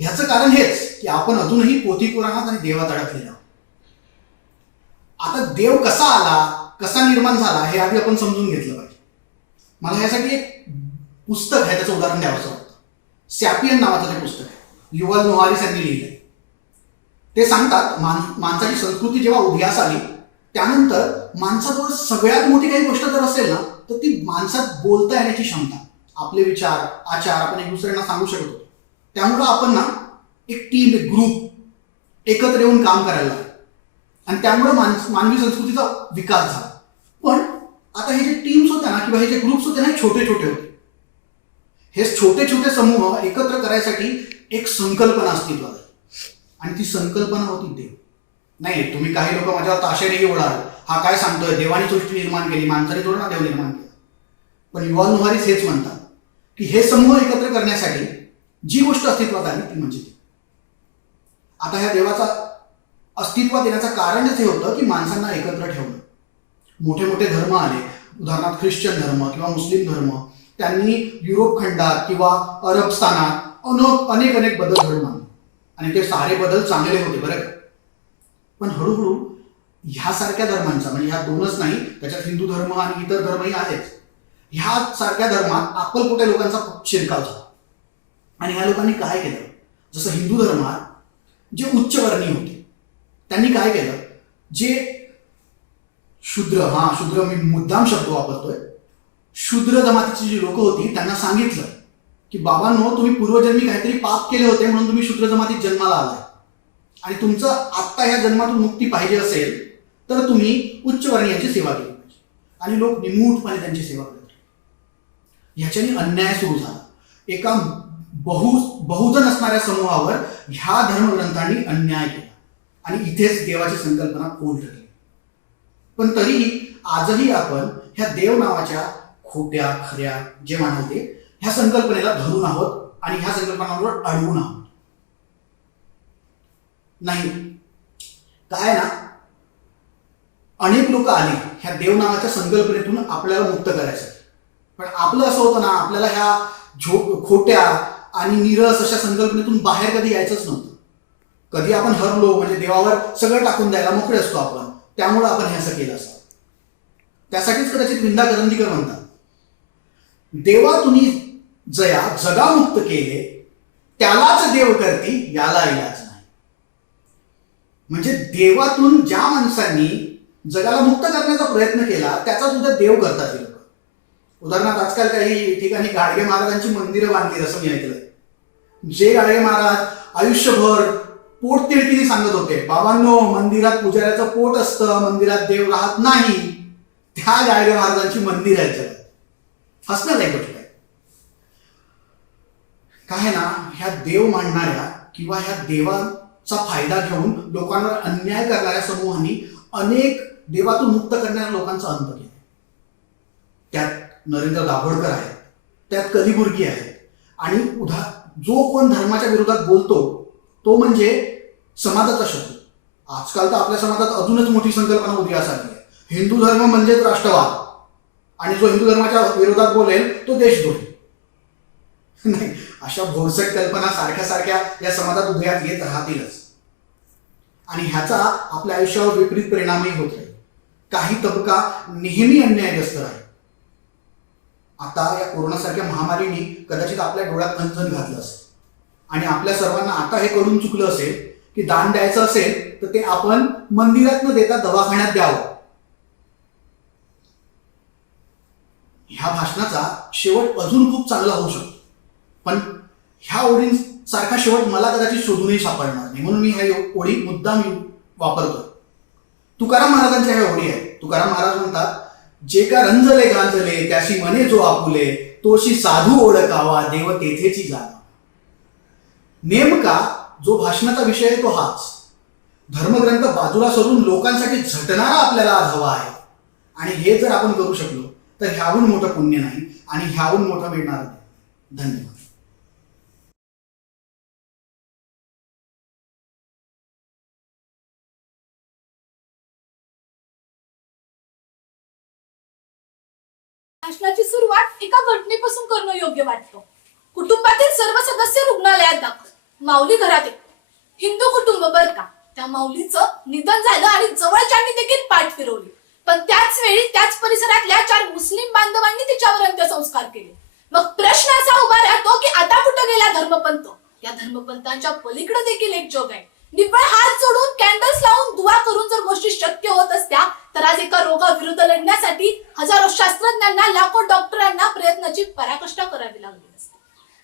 ह्याचं कारण हेच की आपण अजूनही पोथी पुराणात आणि देवात अडकलेलो. आता देव कसा आला, कसा निर्माण झाला हे आधी आपण समजून घेतलं पाहिजे. मला ह्यासाठी एक पुस्तक आहे, त्याचं उदाहरण द्यावंसं वाटतं. सॅपियन नावाचं ते पुस्तक आहे, युव्हल नोआ हॅरिस यांनी लिहिलंय. ते सांगतात माणसाची संस्कृती जेव्हा उदयास आली त्यानंतर माणसाजवळ सगळ्यात मोठी काही गोष्ट जर असेल ना तर ती माणसात बोलता येण्याची क्षमता. आपले विचार, आचार आपण एक दुसऱ्यांना सांगू शकत होतो. त्यामुळं आपण ना एक टीम, एक ग्रुप एकत्र येऊन काम करायला लागलं आणि त्यामुळं मानवी संस्कृतीचा विकास झाला. पण आता हे जे टीम्स होत्या ना किंवा हे जे ग्रुप्स होते ना, हे छोटे छोटे होते. हे छोटे छोटे समूह एकत्र करायसाठी एक संकल्पना अस्तित्वात आली आणि ती संकल्पना होती देव. नाही, तुम्ही काही लोक माझ्यावर ताशेरेही ओढाल, हा काय सांगतोय, देवाने सृष्टी निर्माण केली, माणसाने थोडं ना देव निर्माण केला. पण युव्हल नोआ हॅरिस हेच म्हणतात की हे समूह एकत्र करण्यासाठी जी गोष्ट अस्तित्वात आली ती म्हणजे देव. आता ह्या देवाचा अस्तित्वात येण्याचं कारणच हे होतं की माणसांना एकत्र ठेवणं. मोठे मोठे धर्म आले, उदाहरणार्थ ख्रिश्चन धर्म किंवा मुस्लिम धर्म, त्यांनी युरोप खंडात किंवा अरबस्थानात अनेक अनेक बदल घडवून आणले आणि ते सारे बदल चांगले होते बरं का. पण हळूहळू ह्यासारख्या धर्मांचा, म्हणजे ह्या दोनच नाही, त्याच्यात हिंदू धर्म आणि इतर धर्मही आहेच, ह्या सारख्या धर्मात अक्कलकोट्या लोकांचा शिरकाव झाला. आणि ह्या लोकांनी काय केलं, जसं हिंदू धर्मात जे उच्चवर्णीय होते त्यांनी काय केलं, जे शूद्र मी मुद्दाम शब्द वापरतोय, शूद्र जमातीची जी लोक होती त्यांना सांगितलं की बाबांनो, तुम्ही पूर्वजन्मी काहीतरी पाप केले होते म्हणून तुम्ही शूद्र जमातीत जन्माला आलाय आणि तुमचं आत्ता ह्या जन्मातून मुक्ती पाहिजे असेल तर तुम्ही उच्चवर्णीयांची सेवा केली पाहिजे. आणि लोक निमूटपणे त्यांची सेवा करत. ह्याच्याने अन्याय सुरू झाला. एका बहुजन असणाऱ्या समूहावर ह्या धर्मग्रंथांनी अन्याय केला आणि इथेच देवाची संकल्पना फोल ठरली. पण तरीही आजही आपण ह्या देव नावाच्या खोट्या खऱ्या जे म्हणाल ते ह्या संकल्पनेला धरून आहोत आणि ह्या संकल्पनांवर अडवून आहोत. नाही काय ना, अनेक लोक आली ह्या देव नावाच्या संकल्पनेतून आपल्याला मुक्त करायचं, पण आपलं असं होतं ना, आपल्याला ह्या खोट्या आणि निरस अशा संकल्पनेतून बाहेर कधी यायचंच नव्हतं. कधी आपण हरलो म्हणजे देवावर सगळं टाकून द्यायला मोकळे असतो आपण, त्यामुळं आपण हे असं केलं असतं. त्यासाठीच कदाचित विंदा करंदीकर म्हणतात, देवा तुम्ही जया जगामुक्त केले, त्यालाच देव करती याला इलाज नाही. म्हणजे देवातून ज्या माणसांनी जगाला मुक्त करण्याचा प्रयत्न केला त्याचाच उद्या देव करतात हे लोक. उदाहरणार्थ आजकाल काही ठिकाणी गाडगे महाराजांची मंदिरं बांधली असं मी ऐकलंय. जे गाडगे महाराज आयुष्यभर पोट तिडकीने सांगत होते, बाबांनो मंदिरात पुजाऱ्याचं पोट असतं, मंदिरात देव राहत नाही, त्या गाडगे महाराजांची मंदिर आहेत जगात. हसण्यात आहे गोष्ट काय ना, ह्या देव मांडणाऱ्या किंवा ह्या देवाचा फायदा घेऊन लोकांवर अन्याय करणाऱ्या समूहांनी अनेक देवातून मुक्त करणाऱ्या लोकांचा अंत केला. त्यात नरेंद्र दाभोळकर आहेत, त्यात कलिबुर्गी आहेत, आणि जो कोण धर्माच्या विरोधात बोलतो तो म्हणजे समाजाचा शत्रू. आजकाल तर आपल्या समाजात अजूनच मोठी संकल्पना उदयास आली आहे, हिंदू धर्म म्हणजेच राष्ट्रवाद, आणि जो हिंदू धर्माच्या विरोधात बोलेल तो देशद्रोही. नाही, अशा भोरसट कल्पना सारख्या सारख्या या समाजात उदयास येत राहतीलच, आणि ह्याचा आपल्या आयुष्यावर विपरीत परिणामही होत राहील. काही तबका नेहमी अन्यायग्रस्त राहील. आता या कोरोनासारख्या महामारीने कदाचित आपल्या डोळ्यात अंजन घातलं असेल, आणि आपल्या सर्वांना आता हे कळून चुकलं असेल की दान द्यायचं असेल तर ते आपण मंदिरात न देता दवाखान्यात द्यावं. ह्या भाषणाचा शेवट अजून खूप चांगला होऊ शकतो, पण ह्या ओळींसारखा शेवट मला कदाचित शोधूनही सापडणार नाही, म्हणून मी ह्या ओळी मुद्दाम वापरतोय. तुकाराम महाराजांच्या ह्या ओळी आहेत. तुकाराम महाराज म्हणतात, जे का रंजले गांजले त्याशी मने जो आपुले, तोशी साधू ओळखावा देव तेथेची जाणा. नेमका जो भाषणाचा विषय आहे तो हाच. धर्मग्रंथ बाजूला सोडून लोकांसाठी झटणारा आपल्याला आज हवा आहे, आणि हे जर आपण करू शकलो तर ह्याहून मोठं पुण्य नाही आणि ह्याहून मोठं मिळणार नाही. धन्यवाद. भाषणाची सुरुवात एका घटनेपासून करणं योग्य वाटतं. कुटुंबातील सर्व सदस्य रुग्णालयात दाखल, माऊली घरात येतो. हिंदू कुटुंब बर का. त्या माऊलीचं निधन झालं आणि जवळच्यांनी देखील पाठ फिरवली, पण त्याच वेळी त्याच परिसरातल्या 4 मुस्लिम बांधवांनी तिच्यावर अंत्यसंस्कार केले. मग प्रश्न असा उभा राहतो की आता कुठं गेला धर्मपंथ? या धर्मपंथांच्या पलीकडे देखील एक जग आहे. निव्वळ हात जोडून, कॅन्डल्स लावून, दुआ करून जर गोष्टी शक्य होत असत्या तर आज एका रोगाविरुद्ध लढण्यासाठी हजारो शास्त्रज्ञांना, लाखो डॉक्टरांना प्रयत्नाची पराकाष्ठा करावी लागली असते.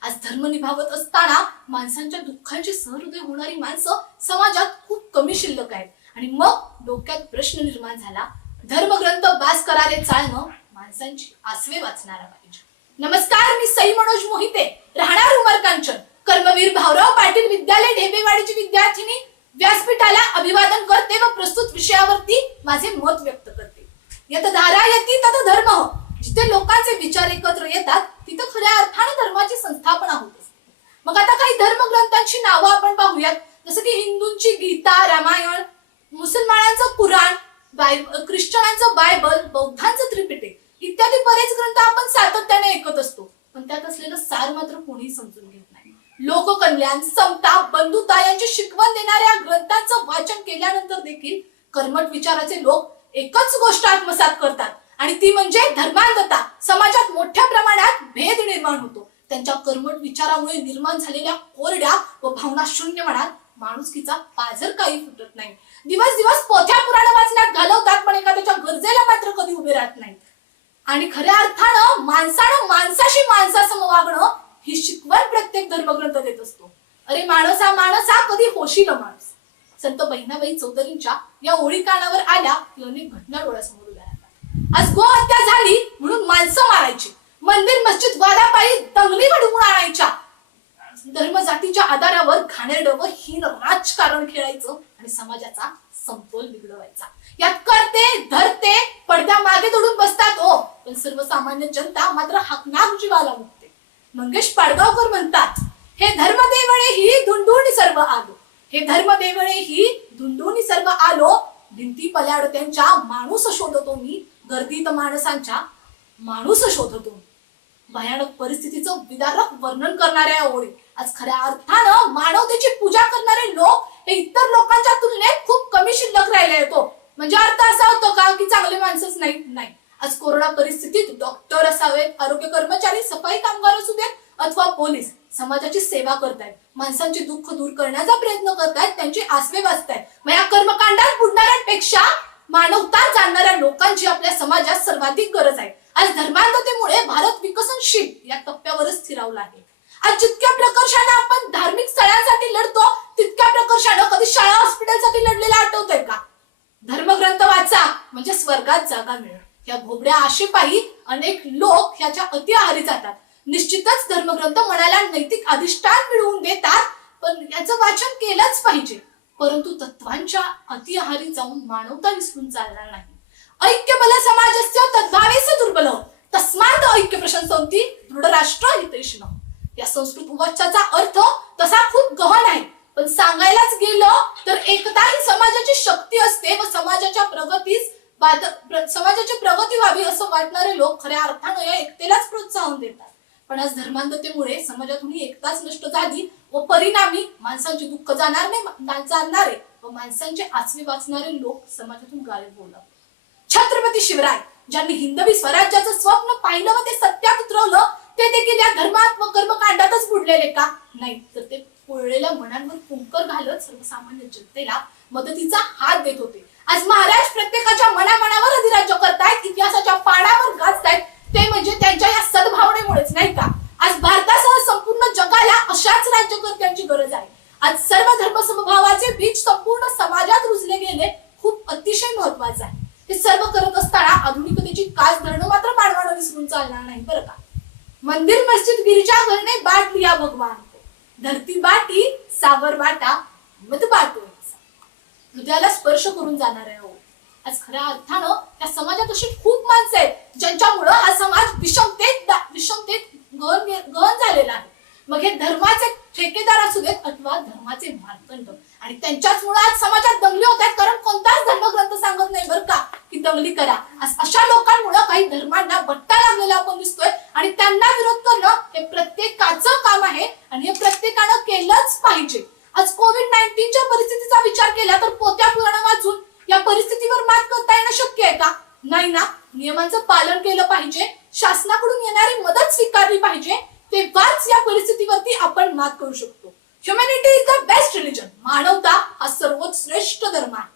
आज धर्म निभावत असताना माणसांच्या दुःखांची सहृदय होणारी माणसं समाजात खूप कमी शिल्लक आहेत. आणि मग डोक्यात प्रश्न निर्माण झाला, धर्मग्रंथ बास करारे चालणं माणसांची आसवे वाचणारा पाहिजे. नमस्कार, मी सई मनोज मोहिते, राहणार उमरकांचन, कर्मवीर भाऊराव पाटील विद्यालय ढेबेवाडीची विद्यार्थिनी, व्यासपीठाला अभिवादन करते व प्रस्तुत विषयावरती माझे मत व्यक्त करते. यत धारा यती तत धर्म. जिथे लोकांचे विचार एकत्र येतात तिथे खऱ्या अर्थाने धर्माची संस्थापना होत असते. मग आता काही धर्मग्रंथांची नावं आपण पाहूयात, जसं की हिंदूंची गीता, रामायण, मुसलमानांचं कुराण, ख्रिश्चनांचं बायबल, बौद्धांचं त्रिपिटक इत्यादी बरेच ग्रंथ आपण सातत्याने ऐकत असतो, पण त्यात असलेलं सार मात्र कोणीही समजून घेत नाही. लोककल्याण, समता, बंधुता यांची शिकवण देणाऱ्या ग्रंथांचं वाचन केल्यानंतर देखील कर्मठ विचाराचे लोक एकच गोष्ट आत्मसात करतात, आणि ती म्हणजे धर्मांधता. समाजात मोठ्या प्रमाणात भेद निर्माण होतो. त्यांच्या कर्मठ विचारामुळे निर्माण झालेल्या कोरड्या व भावना शून्य मनात माणुसकीचा पाझर काही फुटत नाही. दिवस दिवस पोथ्या पुराण वाचण्यात घालवतात, पण एखाद्याच्या गरजेला मात्र कधी उभे राहत नाहीत. आणि खऱ्या अर्थानं माणसानं माणसाशी माणसासम वागणं ही शिकवण प्रत्येक धर्मग्रंथ देत असतो. अरे माणसा माणसा कधी होशील माणूस. संत बहिणाबाई चौधरींच्या या ओळी कानावर आल्या की अनेक घटना डोळ्यासमोर उभ्या राहतात. आज गो हत्या झाली म्हणून माणसं मारायची, मंदिर मस्जिद वादापायी दंगली घडवून आणायच्या, धर्म जातीच्या आधारावर घाणेरडं व हीन राजकारण खेळायचं आणि समाजाचा समतोल बिघडवायचा. यात करते धरते पडद्या मागे दडून बसतात हो, पण सर्वसामान्य जनता मात्र हकनाक जीवाला मुकते. मंगेश पाडगावकर म्हणतात, हे धर्मदेवळे ही धुंडून सर्व आलो, हे धर्मदेवळे ही धुंडून सर्व आलो, भिंती पल्याडत्यांच्या माणूस शोधतो मी, गर्दीत माणसांच्या माणूस शोधतो. भयानक परिस्थितीचं विदारक वर्णन करणाऱ्या ओळी आज खऱ्या अर्थानं मानवतेची पूजा करणारे लोक हे इतर लोकांच्या तुलनेत खूप कमी शिल्लक राहिले येतो. म्हणजे अर्थ असा होतो का की चांगले माणसंच नाही? आज कोरोना परिस्थितीत डॉक्टर असावेत, आरोग्य कर्मचारी, सफाई कामगार असू देत, अथवा पोलीस समाजाची सेवा करतायत, माणसांचे दुःख दूर करण्याचा प्रयत्न करतायत, त्यांची आसवे वाचतायत. मग या कर्मकांडात बुडणाऱ्यांपेक्षा मानवता जाणणाऱ्या लोकांची आपल्या समाजात सर्वाधिक गरज आहे. आज धर्मांधतेमुळे भारत विकसनशील या टप्प्यावरच स्थिरावला आहे. आज जितक्या प्रकर्षाने आपण धार्मिक स्थळांसाठी लढतो, तितक्या प्रकर्षाने कधी शाळा हॉस्पिटलसाठी लढलेला आठवतंय का? धर्मग्रंथ वाचा म्हणजे स्वर्गात जागा मिळेल, या भोबड्या आशेपायी अनेक लोक ह्याच्या अति आहारी जातात. निश्चितच धर्मग्रंथ मनाला नैतिक अधिष्ठान मिळवून देतात, पण याचं वाचन केलंच पाहिजे. परंतु तत्वांच्या अति आहारी जाऊन मानवता विसरून चालणार नाही. ऐक्य बल समाजस्य तद्भावेस दुर्बल तस्मात् ऐक्य प्रशंसन्ति दृढ राष्ट्र हितैषिणः. या संस्कृत वाक्याचा अर्थ तसा खूप गहन आहे, पण सांगायलाच गेलं तर एकता ही समाजाची शक्ती असते व समाजाची प्रगती व्हावी असं वाटणारे लोक खऱ्या अर्थानं या एकतेलाच प्रोत्साहन देतात. पण आज धर्मांधतेमुळे समाजातून ही एकताच नष्ट झाली व परिणामी माणसांचे दुःख जाणणारे व माणसांचे आसवे वाचणारे लोक समाजातून गायब होऊ लागले. छत्रपती शिवराय ज्यांनी हिंदवी स्वराज्याचं स्वप्न पाहिलं व ते सत्यात उतरवलं, ते देखील या धर्मात व कर्मकांडातच बुडलेले का? नाही, तर ते पोळलेल्या मनांवर कुंकर घालत सर्वसामान्य जनतेला मदतीचा हात देत होते. आज महाराज प्रत्येकाच्या मनामनावर अधिराज्य करतायत, इतिहासाच्या पानावर गाजतायत, ते म्हणजे त्यांच्या या सद्भावनेमुळेच, नाही का? आज भारतासह संपूर्ण जगाला अशाच राज्यकर्त्यांची गरज आहे. आज सर्व धर्म समभावाचे बीज संपूर्ण समाजात रुजले गेले खूप अतिशय महत्वाचं आहे. हे सर्व करत असताना आधुनिकतेची कास धरणं मात्र मानवानं विसरून चालणार नाही बरं का. मंदिर मस्जिद गिरजा घर ने बांट लिया भगवान को, धरती बाटी सावर बाटा मत बाटो. हृदयाला स्पर्श करून जाणार आहे. आज खऱ्या अर्थानं त्या समाजात अशी खूप माणसं आहेत ज्यांच्यामुळं हा समाज विषमतेत गहन झालेला आहे. मग हे धर्माचे ठेकेदार असू देत अथवा धर्माचे मार्तंड, आणि त्यांच्याच मुळे आज समाजात दंगली होत आहेत. कारण कोणताच धर्मग्रंथ सांगत नाही बरं का की दंगली करा. आज अशा लोकांमुळे काही धर्मांना बट्टा लागलेला आपण दिसतोय, आणि त्यांना विरोध करणं हे प्रत्येकाचं काम आहे आणि हे प्रत्येकानं केलंच पाहिजे. आज कोविड-19च्या परिस्थितीचा विचार केला तर पोत्या पुराण वाचून या परिस्थितीवर मात करता येणं शक्य आहे का? नाही ना. नियमांचं पालन केलं पाहिजे, शासनाकडून येणारी मदत स्वीकारली पाहिजे, तेव्हाच या परिस्थितीवरती आपण मात करू शकतो. Humanity is the best religion. मानवता हा सर्वोच्च श्रेष्ठ धर्म आहे.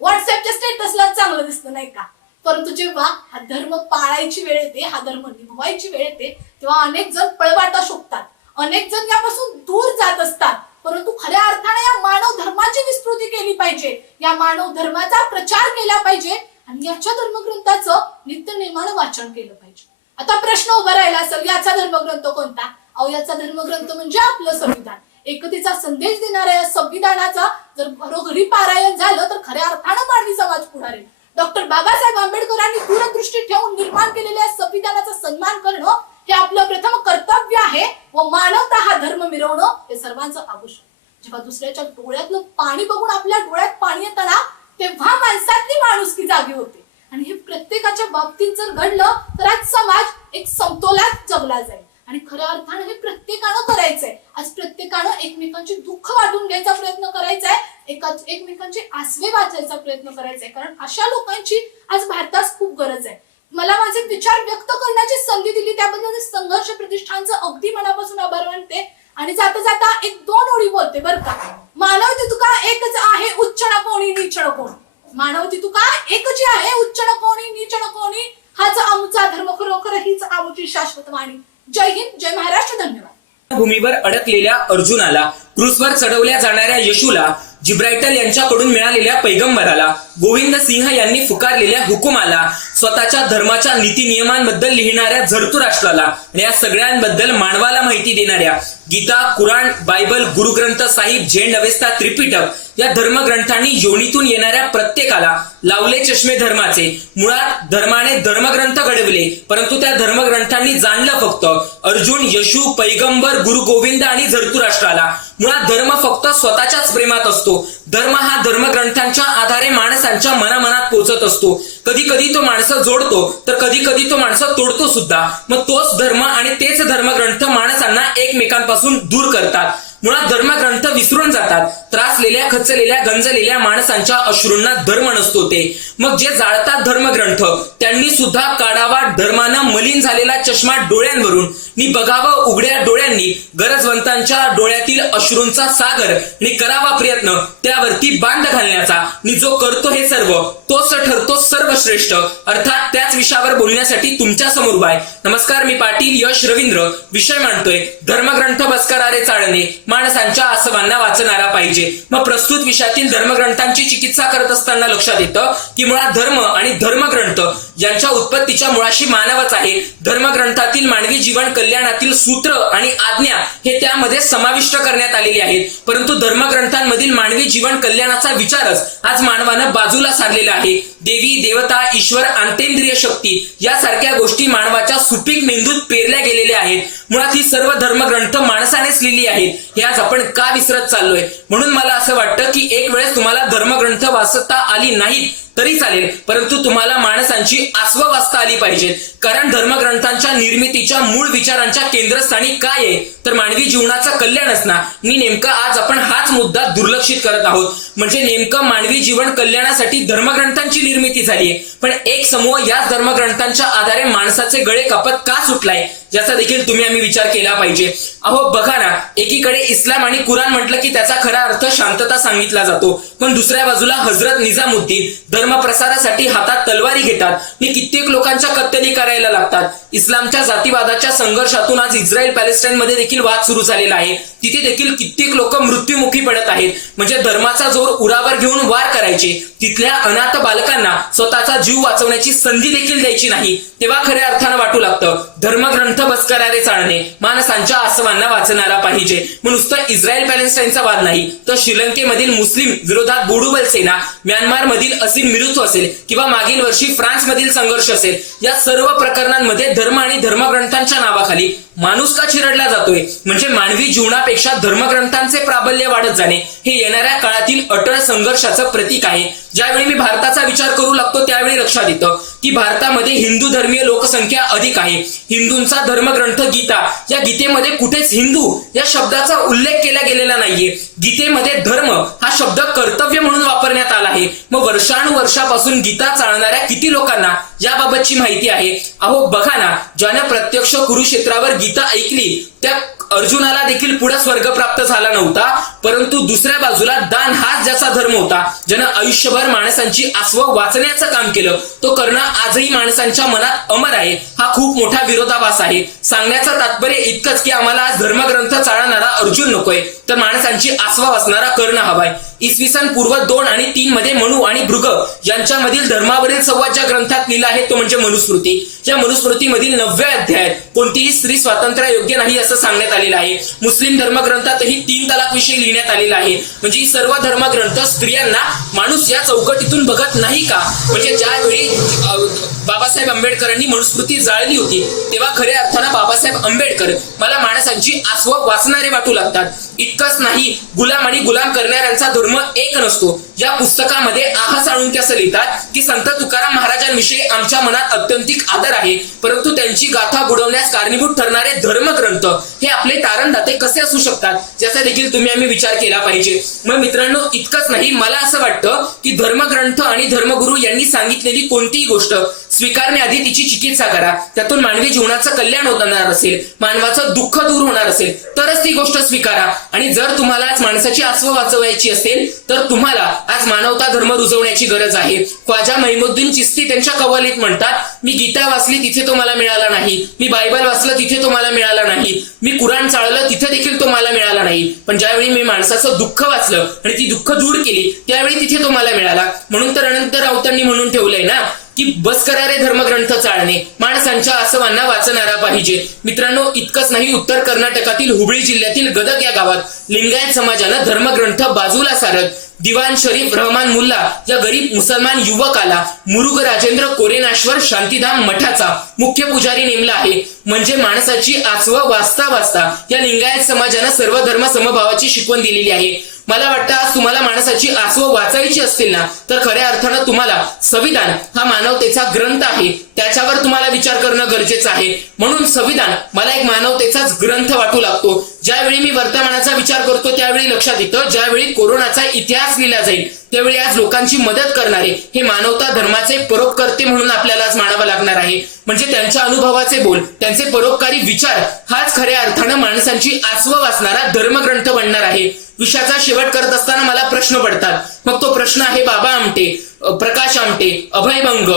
व्हॉट्सअपच्या स्टेटसला चांगलं दिसतं, नाही का? परंतु जेव्हा हा धर्म पाळायची वेळ येते, हा धर्म निभवायची वेळ येते, तेव्हा अनेक जण पळवाटा शोधतात, अनेक जण यापासून दूर जात असतात. परंतु खऱ्या अर्थाने या मानव धर्माची विस्तृती केली पाहिजे, या मानव धर्माचा प्रचार केला पाहिजे आणि याच्या धर्मग्रंथाचं नित्यनेमानं वाचन केलं पाहिजे. आता प्रश्न उभा राहिला असेल, याचा धर्मग्रंथ कोणता? अहो, याचा धर्मग्रंथ म्हणजे आपलं संविधान. एकतेचा संदेश देणाऱ्या या संविधानाचा जर घरोघरी पारायण झालं तर खऱ्या अर्थानं मानवी समाज पुढारेल. डॉक्टर बाबासाहेब आंबेडकरांनी दूरदृष्टी ठेवून निर्माण केलेल्या संविधानाचा सन्मान करणं हे आपलं प्रथम कर्तव्य आहे व मानवता हा धर्म मिरवणं हे सर्वांचं आवश्यक. जेव्हा दुसऱ्याच्या डोळ्यातलं पाणी बघून आपल्या डोळ्यात पाणी येताना तेव्हा माणसातली माणुसकी जागी होते. आणि हे प्रत्येकाच्या बाबतीत जर घडलं तर आज समाज एक समतोलात जगला जाईल. आणि खऱ्या अर्थानं हे प्रत्येकानं करायचंय. आज प्रत्येकानं एकमेकांचे दुःख वाटून घ्यायचा प्रयत्न करायचा आहे, एकमेकांचे आसवे वाचायचा प्रयत्न करायचा आहे. कारण अशा लोकांची आज भारतात खूप गरज आहे. मला माझे विचार व्यक्त करण्याची संधी दिली त्याबद्दल संघर्ष प्रतिष्ठानचं अगदी मनापासून आभार मानते. आणि जाता जाता एक दोन ओळी बोलते बरं का. मानवती तुका एकच आहे, उच्च न कोणी नीच न कोणी. मानवती तुका एकच आहे, उच्च न कोणी नीच न कोणी. हाच आमचा धर्म, खरोखर हीच आमची शाश्वत वाणी. जय हिंद, जय महाराष्ट्र. धन्यवाद. भूमीवर अडकलेल्या अर्जुनाला, क्रूसवर चढवल्या जाणाऱ्या येशूला, जिब्रायटल यांच्याकडून मिळालेल्या पैगंबराला, गोविंद सिंह यांनी फुकारलेल्या हुकुमाला, स्वतःच्या धर्माच्या नीती नियमांबद्दल लिहिणाऱ्या झरतुराष्ट्राला आणि या सगळ्यांबद्दल मानवाला माहिती देणाऱ्या गीता, कुराण, बायबल, गुरुग्रंथ साहिब, झेंड अवेस्ता, त्रिपिटक या धर्मग्रंथांनी योनीतून येणाऱ्या प्रत्येकाला लावले चष्मे धर्माचे. मुळात धर्माने धर्मग्रंथ घडविले, परंतु त्या धर्मग्रंथांनी जाणलं फक्त अर्जुन, येशू, पैगंबर, गुरु गोविंद आणि झरतुराष्ट्राला. मुळात धर्म फक्त स्वतःच्याच प्रेमात असतो. धर्म हा धर्मग्रंथांच्या आधारे माणसांच्या मनामनात पोहोचत असतो. कधी कधी तो माणसं जोडतो तर कधी कधी तो माणसं तोडतो सुद्धा. मग तोच धर्म आणि तेच धर्मग्रंथ माणसांना एकमेकांपासून दूर करतात. मुळात धर्मग्रंथ विसरून जातात. त्रासलेल्या, खचलेल्या, गंजलेल्या माणसांच्या अश्रूंना धर्म नसतो ते. मग जे जाळतात धर्मग्रंथ त्यांनी सुद्धा काढावा धर्मानं मलिन झालेला चष्मा डोळ्यांवरून, नि बघावं उघड्या डोळ्यांनी गरजवंतांच्या डोळ्यातील अश्रूंचा सागर, नि करावा प्रयत्न त्यावरती बांध घालण्याचा. नि जो करतो हे सर्व तोच ठरतो सर्वश्रेष्ठ. अर्थात त्याच विषयावर बोलण्यासाठी तुमच्या समोर उभा आहे. नमस्कार, मी पाटील यश रवींद्र. विषय मांडतोय धर्मग्रंथ बसकरारे चाळणे, माणसांच्या आसवांना वाचणारा पाहिजे. मग प्रस्तुत विषयातील धर्मग्रंथांची चिकित्सा करत असताना लक्षात येतं की मुळात धर्म आणि धर्मग्रंथ यांच्या उत्पत्तीच्या मुळाशी मानवच आहे. धर्मग्रंथातील मानवी जीवन कल्याणातील सूत्र आणि आज्ञा हे त्यामध्ये समाविष्ट करण्यात आलेली आहेत. परंतु धर्मग्रंथांमधील मानवी जीवन कल्याणाचा विचारच आज मानवानं बाजूला सारलेला आहे. देवी, देवता, ईश्वर, अंतेंद्रिय शक्ती यासारख्या गोष्टी मानवाच्या सुपीक मेंदूत पेरल्या गेलेल्या आहेत. मुळात ही सर्व धर्मग्रंथ माणसानेच लिहिली आहेत हे आज आपण का विसरत चाललोय. म्हणून मला असं वाटतं की एक वेळेस तुम्हाला धर्मग्रंथ वाचता आली नाहीत तरी चालेल, परंतु तुम्हाला माणसांची आसवं वाचता आली पाहिजेत. कारण धर्मग्रंथांच्या निर्मितीच्या मूळ विचारांच्या केंद्रस्थानी काय आहे तर मानवी जीवनाचं कल्याणच ना. मी नेमका आज आपण हाच मुद्दा दुर्लक्षित करत आहोत. म्हणजे नेमकं मानवी जीवन कल्याणासाठी धर्मग्रंथांची निर्मिती झाली आहे, पण एक समूह याच धर्मग्रंथांच्या आधारे माणसाचे गळे कापत का सुटलाय याचा देखील तुम्ही आम्ही विचार केला पाहिजे. अहो बघा ना, एकीकडे इस्लाम आणि कुराण म्हटलं की त्याचा खरा अर्थ शांतता सांगितला जातो, पण दुसऱ्या बाजूला हजरत निजामुद्दीन धर्मप्रसारासाठी हातात तलवारी घेतात आणि कित्येक लोकांच्या कत्तली करायला लागतात. इस्लामच्या जातीवादाच्या संघर्षातून आज इस्रायल पॅलेस्टाईन मध्ये देखील वाद सुरू झालेला आहे. तिथे देखील कित्येक लोक मृत्युमुखी पडत आहेत. म्हणजे धर्माचा जोर उरावर घेऊन वार करायचे, तिथल्या अनाथ बालकांना स्वतःचा जीव वाचवण्याची संधी देखील द्यायची नाही, तेव्हा खऱ्या अर्थानं वाटू लागतं धर्मग्रंथ बसकरारे चाळणे, माणसांच्या आसवांना वाचणारा पाहिजे. मग नुसतं इस्रायल पॅलेस्टाईनचा वाद नाही तर श्रीलंकेमधील मुस्लिम विरोधात बोडुबल सेना, म्यानमार मधील असीम मिरुथू असेल किंवा मागील वर्षी फ्रान्स मधील संघर्ष असेल, या सर्व प्रकरणांमध्ये धर्म आणि धर्मग्रंथांच्या नावाखाली माणूस का चिरडला जातोय. म्हणजे मानवी जीवनापेक्षा धर्मग्रंथांचे प्राबल्य वाढत जाणे हे येणाऱ्या काळातील अटळ संघर्षाचं प्रतीक आहे. ज्यावेळी मी भारताचा विचार करू लागतो त्यावेळी लक्षात येतं की भारतामध्ये हिंदू धर्मीय लोकसंख्या अधिक आहे. हिंदूंचा धर्मग्रंथ गीता, या गीतेमध्ये कुठेच हिंदू या शब्दाचा उल्लेख केला गेलेला नाहीये. गीतेमध्ये धर्म हा शब्द कर्तव्य म्हणून वापरण्यात आला आहे. मग वर्षानुवर्षापासून गीता चालणाऱ्या किती लोकांना याबाबतची माहिती आहे. अहो बघा ना, ज्यानं प्रत्यक्ष कुरुक्षेत्रावर गीता ऐकली त्या अर्जुनाला देखील पुढे स्वर्ग प्राप्त झाला नव्हता, परंतु दुसऱ्या बाजूला दान हाच ज्याचा धर्म होता, ज्यानं आयुष्यभर माणसांची आसवं वाचण्याचं काम केलं, तो करणं आजही माणसांच्या मनात अमर आहे. हा खूप मोठा विरोधाभास आहे. सांगण्याचं तात्पर्य इतकंच की आम्हाला आज धर्मग्रंथ चालणारा अर्जुन नकोय, तर माणसांची आसवा वाचणारा कर्ण हवाय. इसवी सन पूर्व 2 आणि 3 मध्ये मनु आणि भृग यांच्यामधील धर्मावरील संवाद ज्या ग्रंथात लिहिला आहे तो म्हणजे मनुस्मृती. या मनुस्मृतीमधील 9व्या अध्यायात कोणतीही स्त्री स्वातंत्र्य योग्य नाही असं सांगण्यात आलेलं आहे. मुस्लिम धर्मग्रंथातही 3 तलाक विषयी लिहिण्यात आलेला आहे. म्हणजे ही सर्व धर्मग्रंथ स्त्रियांना माणूस या चौकटीतून बघत नाही का. म्हणजे ज्यावेळी बाबासाहेब आंबेडकरांनी मनुस्मृती जाळली होती तेव्हा खऱ्या अर्थानं बाबासाहेब आंबेडकर मला माणसांची आसवं वाचणारे वाटू लागतात. इतकंच नाही, गुलाम आणि गुलाम करणाऱ्यांचा धर्म एक नसतो. या पुस्तकामध्ये आहस आणून ते असं लिहितात की संत तुकाराम महाराजांविषयी आमच्या मनात अत्यंतिक आदर आहे, परंतु त्यांची गाथा बुडवण्यास कारणीभूत ठरणारे धर्मग्रंथ हे आपले तारणदाते कसे असू शकतात याचा देखील तुम्ही आम्ही विचार केला पाहिजे. मग मित्रांनो, इतकंच नाही, मला असं वाटतं की धर्मग्रंथ आणि धर्मगुरू यांनी सांगितलेली कोणतीही गोष्ट स्वीकारण्याआधी तिची चिकित्सा करा. त्यातून मानवी जीवनाचं कल्याण होणार असेल, मानवाचं दुःख दूर होणार असेल तरच ती गोष्ट स्वीकारा. आणि जर तुम्हाला आज माणसाची आसवं वाचवायची असेल तर तुम्हाला आज मानवता धर्म रुजवण्याची गरज आहे. ख्वाजा महिमुद्दीन चिश्ती त्यांच्या कव्वालीत म्हणतात, मी गीता वाचली तिथे तो मला मिळाला नाही, मी बायबल वाचलं तिथे तो मला मिळाला नाही, मी कुराण चाळलं तिथे देखील तो मला मिळाला नाही, पण ज्यावेळी मी माणसाचं दुःख वाचलं आणि ती दुःख दूर केली त्यावेळी तिथे तो मला मिळाला. म्हणून तर अनंत राऊतांनी म्हणून ठेवलंय ना की बसकरारे धर्मग्रंथ चाळणे, माणसांच्या आसवांना वाचणारा पाहिजे. मित्रांनो, इतकंच नाही, उत्तर कर्नाटकातील हुबळी जिल्ह्यातील गदग या गावात लिंगायत समाजानं धर्मग्रंथ बाजूला सारत दिवान शरीफ रहमान मुल्ला या गरीब मुसलमान युवकाला मुरुग राजेंद्र कोरेनाश्वर शांतीधाम मठाचा मुख्य पुजारी नेमला आहे. म्हणजे माणसाची आसवं वाचता वाचता या लिंगायत समाजानं सर्व धर्म समभावाची शिकवण दिलेली आहे. मला वाटतं आज तुम्हाला माणसाची आसवं वाचायची असतील ना, तर खऱ्या अर्थानं तुम्हाला संविधान हा मानवतेचा ग्रंथ आहे, त्याच्यावर तुम्हाला विचार करणं गरजेचं आहे. म्हणून संविधान मला एक मानवतेचाच ग्रंथ वाटू लागतो. ज्यावेळी मी वर्तमानाचा विचार करतो त्यावेळी लक्षात येतं, ज्यावेळी कोरोनाचा इतिहास लिहिला जाईल त्यावेळी आज लोकांची मदत करणारे हे मानवता धर्माचे परोपकर्ते म्हणून आपल्याला आज मानावं लागणार आहे. म्हणजे त्यांच्या अनुभवाचे बोल, त्यांचे परोपकारी विचार हाच खऱ्या अर्थानं माणसांची आसवं वाचणारा धर्मग्रंथ बनणार आहे. विषयाचा शेवट करत असताना मला प्रश्न पडतात. मग तो प्रश्न आहे बाबा आमटे, प्रकाश आमटे, अभय बंग,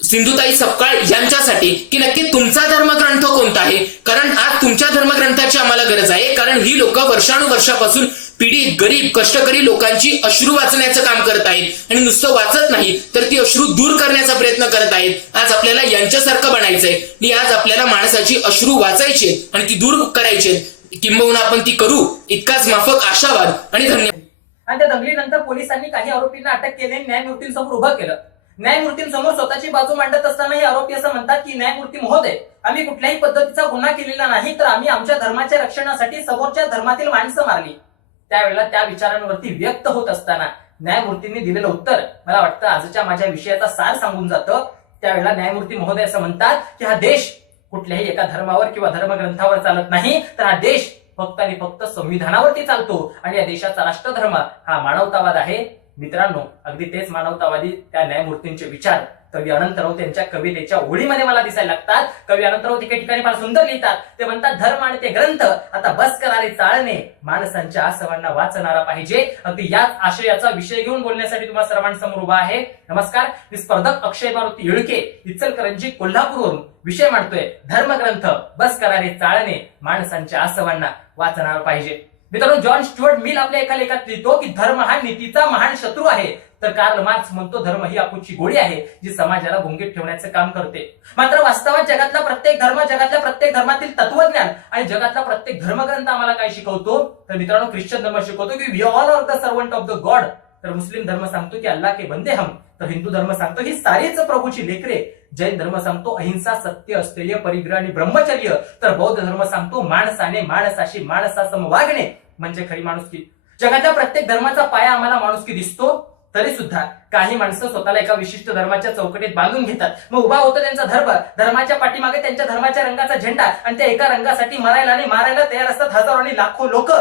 सिंधुताई सपकाळ यांच्यासाठी की नक्की तुमचा धर्मग्रंथ कोणता आहे. कारण आज तुमच्या धर्मग्रंथाची आम्हाला गरज आहे. कारण ही लोक वर्षानुवर्षापासून पीडित, गरीब, कष्टकरी लोकांची अश्रू वाचण्याचं काम करत आहेत. आणि नुसतं वाचत नाही तर ती अश्रू दूर करण्याचा प्रयत्न करत आहेत. आज आपल्याला यांच्यासारखं बनायचंय आणि आज आपल्याला माणसाची अश्रू वाचायची आणि ती दूर करायची, किंबहुना आपण ती करू इतकाच माफक आशावाद आणि धन्यवाद. आणि त्या दंगलीनंतर पोलिसांनी काही आरोपींना अटक केली, न्यायमूर्तींसमोर उभं केलं. न्यायमूर्तींसमोर स्वतःची बाजू मांडत असताना हे आरोपी असं म्हणतात की न्यायमूर्ती महोदय, आम्ही कुठल्याही पद्धतीचा गुन्हा केलेला नाही, तर आम्ही आमच्या धर्माच्या रक्षणासाठी समोरच्या धर्मातील माणसं मारली. त्यावेळेला त्या विचारांवरती व्यक्त होत असताना न्यायमूर्तींनी दिलेलं उत्तर मला वाटतं आजच्या माझ्या विषयाचा सार सांगून जातं. त्यावेळेला न्यायमूर्ती महोदय असं म्हणतात की हा देश कुठल्याही एका धर्मावर किंवा धर्मग्रंथावर चालत नाही, तर हा देश फक्त आणि फक्त संविधानावरती चालतो आणि या देशाचा राष्ट्रधर्म हा मानवतावाद आहे. मित्रांनो, अगदी तेच मानवतावादी त्या न्यायमूर्तींचे विचार कवी अनंत राऊत यांच्या कवितेच्या ओळीमध्ये मला दिसायला लागतात. कवी अनंत राऊत एके ठिकाणी फार सुंदर लिहितात. ते म्हणतात, धर्म आणि ते ग्रंथ आता बस करारे चाळणे, माणसांच्या आसवांना वाचणारा पाहिजे. अगदी याच आशयाचा विषय घेऊन बोलण्यासाठी तुम्हाला सर्वांसमोर उभा आहे. नमस्कार, मी स्पर्धक अक्षय मारुती येळके, इचलकरंजी, कोल्हापूरवरून विषय मांडतोय, धर्मग्रंथ बस करारे चाळणे, माणसांच्या आसवांना वाचणारा पाहिजे. मित्रांनो, जॉन स्टुअर्ट मिल आपल्या एका लेखात लिहितो की धर्म हा नीतीचा महान शत्रू आहे, तर कार्ल मार्क्स म्हणतो धर्म ही अपुची गोळी आहे जी समाजाला गुंगीत ठेवण्याचं काम करते. मात्र वास्तवात जगातला प्रत्येक धर्म, जगातल्या प्रत्येक धर्मातील तत्वज्ञान आणि जगातला प्रत्येक धर्मग्रंथ आम्हाला काय शिकवतो, तर मित्रांनो, ख्रिश्चन धर्म शिकवतो की we all are the servant of the God, तर मुस्लिम धर्म सांगतो की अल्लाह के बंदे हम, तर हिंदू धर्म सांगतो ही सारीच प्रभूची लेकरे, जैन धर्म सांगतो अहिंसा, सत्य, अस्तेय, परिग्रह आणि ब्रह्मचर्य, तर बौद्ध धर्म सांगतो माणसाने माणसाशी माणसासम वागणे म्हणजे खरी माणुसकी. जगातल्या प्रत्येक धर्माचा पाया आम्हाला माणुसकी दिसतो, तरी सुद्धा काही माणसं स्वतःला एका विशिष्ट धर्माच्या चौकटीत बांधून घेतात. मग उभा होतो त्यांचा धर्म, धर्माच्या पाठीमागे त्यांच्या धर्माच्या रंगाचा झेंडा आणि त्या एका रंगासाठी मरायला आणि मारायला तयार असतात हजारो आणि लाखो लोक.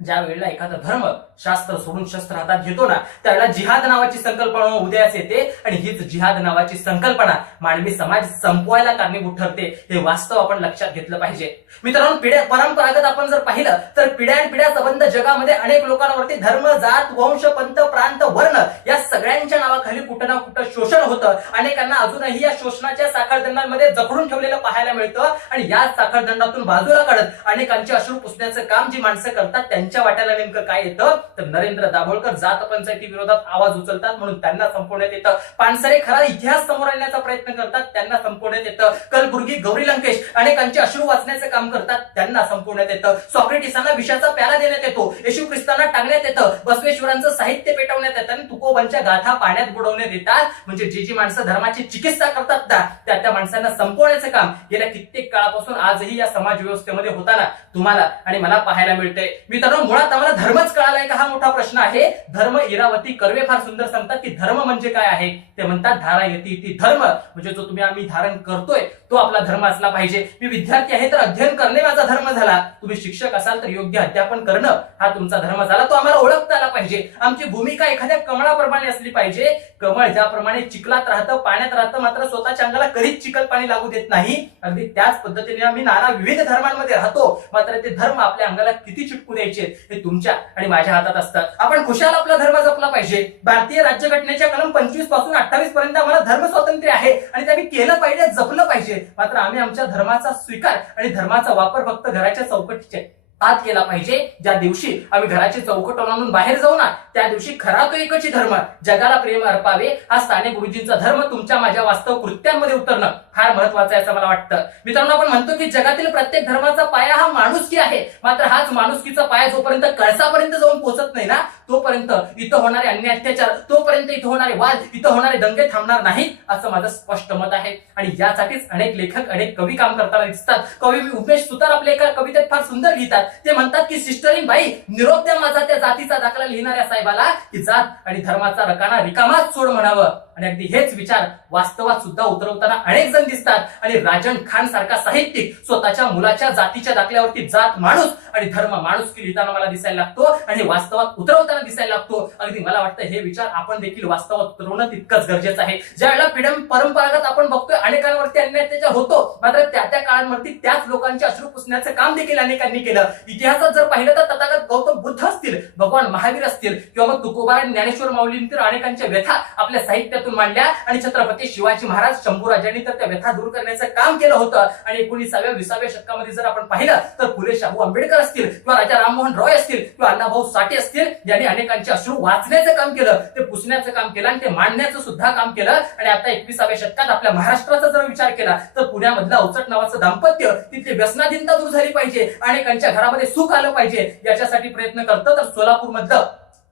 ज्या वेळेला एखादा धर्म शास्त्र सोडून शस्त्र हातात घेतो ना, त्यावेळेला जिहाद नावाची संकल्पना उदयास येते आणि हीच जिहाद नावाची संकल्पना मानवी समाज संपवायला कारणीभूत ठरते. हे वास्तव आपण लक्षात घेतलं पाहिजे. मित्रांनो, पिढ्या परंपरागत आपण जर पाहिलं तर पिढ्यानपिढ्या संबंध जगामध्ये अनेक लोकांवरती धर्म, जात, वंश, पंथ, प्रांत, वर्ण या सगळ्यांच्या नावाखाली कुठं ना कुठं शोषण होतं. अनेकांना अजूनही या शोषणाच्या साखळदंडांमध्ये जखडून ठेवलेलं पाहायला मिळतं आणि या साखळदंडातून बाजूला काढत अनेकांचे अश्रू पुसण्याचं काम जी माणसं करतात त्यांच्या वाट्याला नेमकं काय येतं, तर नरेंद्र दाभोळकर जात पंचायती विरोधात आवाज उचलतात म्हणून त्यांना संपवण्यात येतं. पानसरे खरा इतिहास समोर आणण्याचा प्रयत्न करतात, त्यांना संपवण्यात येतं. कलबुर्गी, गौरी लंकेश अनेकांचे अश्रू वाचण्याचं काम करतात, त्यांना संपवण्यात येतं. सॉक्रेटिसांना विषाचा प्याला देण्यात येतो, येशू ख्रिस्तांना टांगण्यात येतं, बसवेश्वरांचं साहित्य पेटवण्यात येतं आणि तुकोबांच्या गाथा पाण्यात बुडवण्यात येतात. म्हणजे जी माणसं धर्माची चिकित्सा करतात ना, त्या माणसांना संपवण्याचं काम गेल्या कित्येक काळापासून आजही या समाज व्यवस्थेमध्ये होताना तुम्हाला आणि मला पाहायला मिळतंय. मित्रांनो, मुळात आम्हाला धर्मच कळालाय का हा मोठा प्रश्न आहे. धर्म इरावती कर्वे फार सुंदर सांगतात की धर्म म्हणजे काय आहे. ते म्हणतात, धारायती इति धर्म, म्हणजे जो तुम्ही आम्ही धारण करतोय तो आपला धर्म असला पाहिजे. मी विद्यार्थी आहे तर अध्ययन करणे माझा धर्म झाला. तुम्ही शिक्षक असाल तर योग्य अध्यापन करणं हा तुमचा धर्म झाला. तो आम्हाला ओळखता आला पाहिजे. आमची भूमिका एखाद्या कमळाप्रमाणे असली पाहिजे. कमळ ज्याप्रमाणे चिखलात राहतं, पाण्यात राहतं, मात्र स्वतःच्या अंगाला कधीच चिखल पाणी लागू देत नाही, अगदी त्याच पद्धतीने आम्ही नाना विविध धर्मांमध्ये राहतो, मात्र ते धर्म आपल्या अंगाला किती चिटकू द्यायचे हे तुमच्या आणि माझ्या हातात असतात. आपण खुशाल आपला धर्म जपला पाहिजे. भारतीय राज्यघटनेच्या कलम 25 पासून 28 पर्यंत आम्हाला धर्म स्वातंत्र्य आहे आणि ते आम्ही केलं पाहिजे, जपलं पाहिजे. मात्र आम्ही आमच्या धर्माचा स्वीकार आणि धर्माचा वापर फक्त घराच्या चौकटीचे आत केला पाहिजे. ज्या दिवशी आम्ही घराची चौकट ओलांडून बाहेर जाऊ ना, त्या दिवशी खरा तो एकच धर्म, जगाला प्रेम अर्पावे हा साने गुरुजींचा धर्म तुमच्या माझ्या वास्तव कृत्यांमध्ये उतरणं फार महत्वाचं आहे असं मला वाटतं. मित्रांनो, आपण म्हणतो की जगातील प्रत्येक धर्माचा पाया हा माणुसकी आहे. मात्र हाच माणुसकीचा पाया जोपर्यंत कळसापर्यंत जाऊन पोहोचत नाही ना, तोपर्यंत इथं होणारे अन्याय अत्याचार, तोपर्यंत इथं होणारे वाद, इथं होणारे दंगे थांबणार नाहीत असं माझं स्पष्ट मत आहे. आणि यासाठीच अनेक लेखक, अनेक कवी काम करताना दिसतात. कवी उमेश सुतार आपल्या एका कवितेत फार सुंदर लिहितात ते म्हणतात की सिस्टरिंग बाई निरोप द्या माझा त्या जातीचा दाखला लिहिणाऱ्या साहेबाला की जात आणि धर्माचा रकाना रिकामाच सोड म्हणावं. आणि अगदी हेच विचार वास्तवात सुद्धा उतरवताना अनेक जण दिसतात. आणि राजन खान सारखा साहित्यिक स्वतःच्या मुलाच्या जातीच्या दाखल्यावरती जात माणूस आणि धर्म माणूस की लिहिताना मला दिसायला लागतो आणि वास्तवात उतरवताना दिसायला लागतो. अगदी मला वाटतं हे विचार आपण देखील वास्तवात उतरवणं तितकंच गरजेचं आहे. ज्यावेळेला परंपरागत आपण बघतोय अनेकांवरती अन्याय त्याच्या होतो, मात्र त्या काळांवरती त्याच लोकांचे अश्रू पुसण्याचं काम देखील अनेकांनी केलं. इतिहासात जर पाहिलं तर तथागत गौतम बुद्ध असतील, भगवान महावीर असतील किंवा मग तुकोबाराय ज्ञानेश्वर माऊलींनी तर अनेकांच्या व्यथा आपल्या साहित्यातून मांडल्या. आणि छत्रपती शिवाजी महाराज शंभूराजांनी तर त्या व्यथा दूर करण्याचं काम केलं होतं. आणि 19व्या-20व्या शतकामध्ये जर आपण पाहिलं तर फुले शाहू आंबेडकर असतील किंवा राजा राममोहन रॉय असतील किंवा अण्णाभाऊ साठे असतील, यांनी अनेकांचे अश्रू वाचण्याचं काम केलं, ते पुसण्याचं काम केलं आणि ते मांडण्याचं सुद्धा काम केलं. आणि आता 21व्या शतकात आपल्या महाराष्ट्राचा जर विचार केला तर पुण्यामधलं अवचट नावाचं दाम्पत्य, तिथली व्यसनाधीनता दूर झाली पाहिजे, अनेकांच्या घरामध्ये सुख आलं पाहिजे, याच्यासाठी प्रयत्न करतं. तर सोलापूर मधलं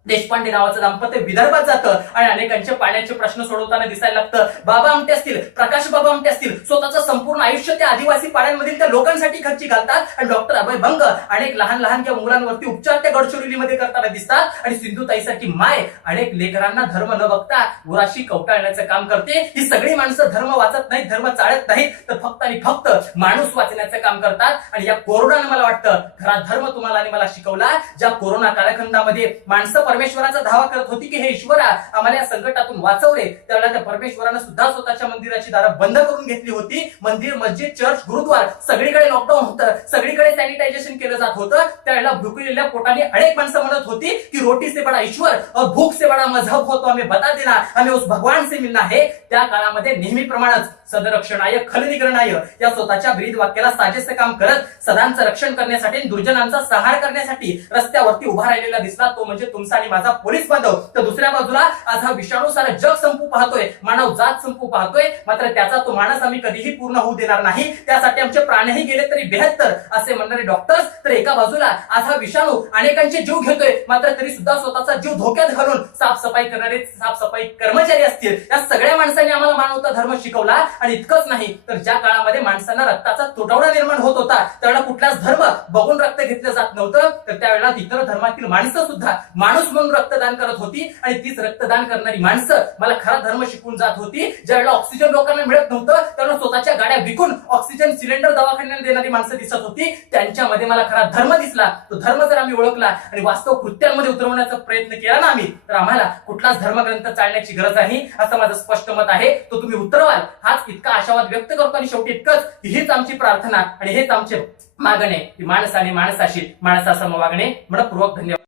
देशपांडे नावाचं दाम्पत्य विदर्भात जातं आणि अनेकांचे पाण्याचे प्रश्न सोडवताना दिसायला लागतं. बाबा आमटे असतील, प्रकाश बाबा आमटे असतील, स्वतःचं संपूर्ण आयुष्य त्या आदिवासी पाड्यांमधील त्या लोकांसाठी खर्ची घालतात. आणि डॉक्टर अभय बंग अनेक लहान लहान किंवा मुलांवरती उपचार त्या गडचिरोलीमध्ये करताना दिसतात. आणि सिंधुताईसारखी माय अनेक लेकरांना धर्म न बघता गुराशी कवटाळण्याचं काम करते. ही सगळी माणसं धर्म वाचत नाहीत, धर्म चाळत नाहीत, तर फक्त आणि फक्त माणूस वाचण्याचं काम करतात. आणि या कोरोनानं मला वाटतं खरा धर्म तुम्हाला आणि मला शिकवला. ज्या कोरोना कालखंडामध्ये माणसं परमेश्वराचा धावा करत होती की हे ईश्वरा आम्हाला या संकटातून वाचवले, त्यावेळेला त्या परमेश्वरानं सुद्धा स्वतःच्या मंदिराची दारं बंद करून घेतली होती. मंदिर, मस्जिद, चर्च, गुरुद्वार सगळीकडे लॉकडाऊन होतं, सगळीकडे सॅनिटायझेशन केलं जात होतं. त्यावेळेला भुकेलेल्या पोटाने अनेक माणसं म्हणत होती की रोटी से बडा ईश्वर और भूख से बडा मजहब हो तो हमें बता देना, हमें उस भगवान से मिलना है. त्या काळामध्ये नेहमीप्रमाणेच सदरक्षणाय खलनिग्रहणाय या स्वतःच्या ब्रीद वाक्याला साजेसं काम करत सदांचं रक्षण करण्यासाठी, दुर्जनांचा संहार करण्यासाठी रस्त्यावरती उभा राहिलेला दिसला तो म्हणजे तुमचा आणि माझा पोलीस बांधव. तर दुसऱ्या बाजूला आज हा विषाणू सारा जग संपू पाहतोय, मानव जात संपू पाहतोय, मात्र त्याचा तो मानस आम्ही कधीही पूर्ण होऊ देणार नाही. त्यासाठी आमचे प्राणही गेले तरी 72 असे म्हणणारे डॉक्टर्स. तर एका बाजूला आज हा विषाणू अनेकांचे जीव घेतोय, मात्र तरी सुद्धा स्वतःचा जीव धोक्यात घालून साफसफाई करणारे साफसफाई कर्मचारी असतील, या सगळ्या माणसांनी आम्हाला मानवता धर्म शिकवला. आणि इतकंच नाही तर ज्या काळामध्ये माणसांना रक्ताचा तुटवडा निर्माण होत होता, त्यावेळेला कुठलाच धर्म बघून रक्त घेतलं जात नव्हतं, तर त्यावेळेला इतर धर्मातील माणसं सुद्धा माणूस म्हणून रक्तदान करत होती. आणि तीच रक्तदान करणारी माणसं मला खरा धर्म शिकून जात होती. ज्यावेळेला ऑक्सिजन लोकांना मिळत नव्हतं त्यावेळेला स्वतःच्या गाड्या विकून ऑक्सिजन सिलेंडर दवाखान्याला देणारी माणसं दिसत होती. त्यांच्यामध्ये मला खरा धर्म दिसला. तो धर्म जर आम्ही ओळखला आणि वास्तव कृत्यांमध्ये उतरवण्याचा प्रयत्न केला ना आम्ही, तर आम्हाला कुठलाच धर्मग्रंथ चालण्याची गरज नाही असं माझं स्पष्ट मत आहे. तो तुम्ही उतरवाल हाच इतका आशावाद व्यक्त करतो. आणि शेवटी इतकंच, हीच आमची प्रार्थना आणि हेच आमचे मागणे की माणसाने माणसाशी माणसासम वागणे. मनपूर्वक धन्यवाद.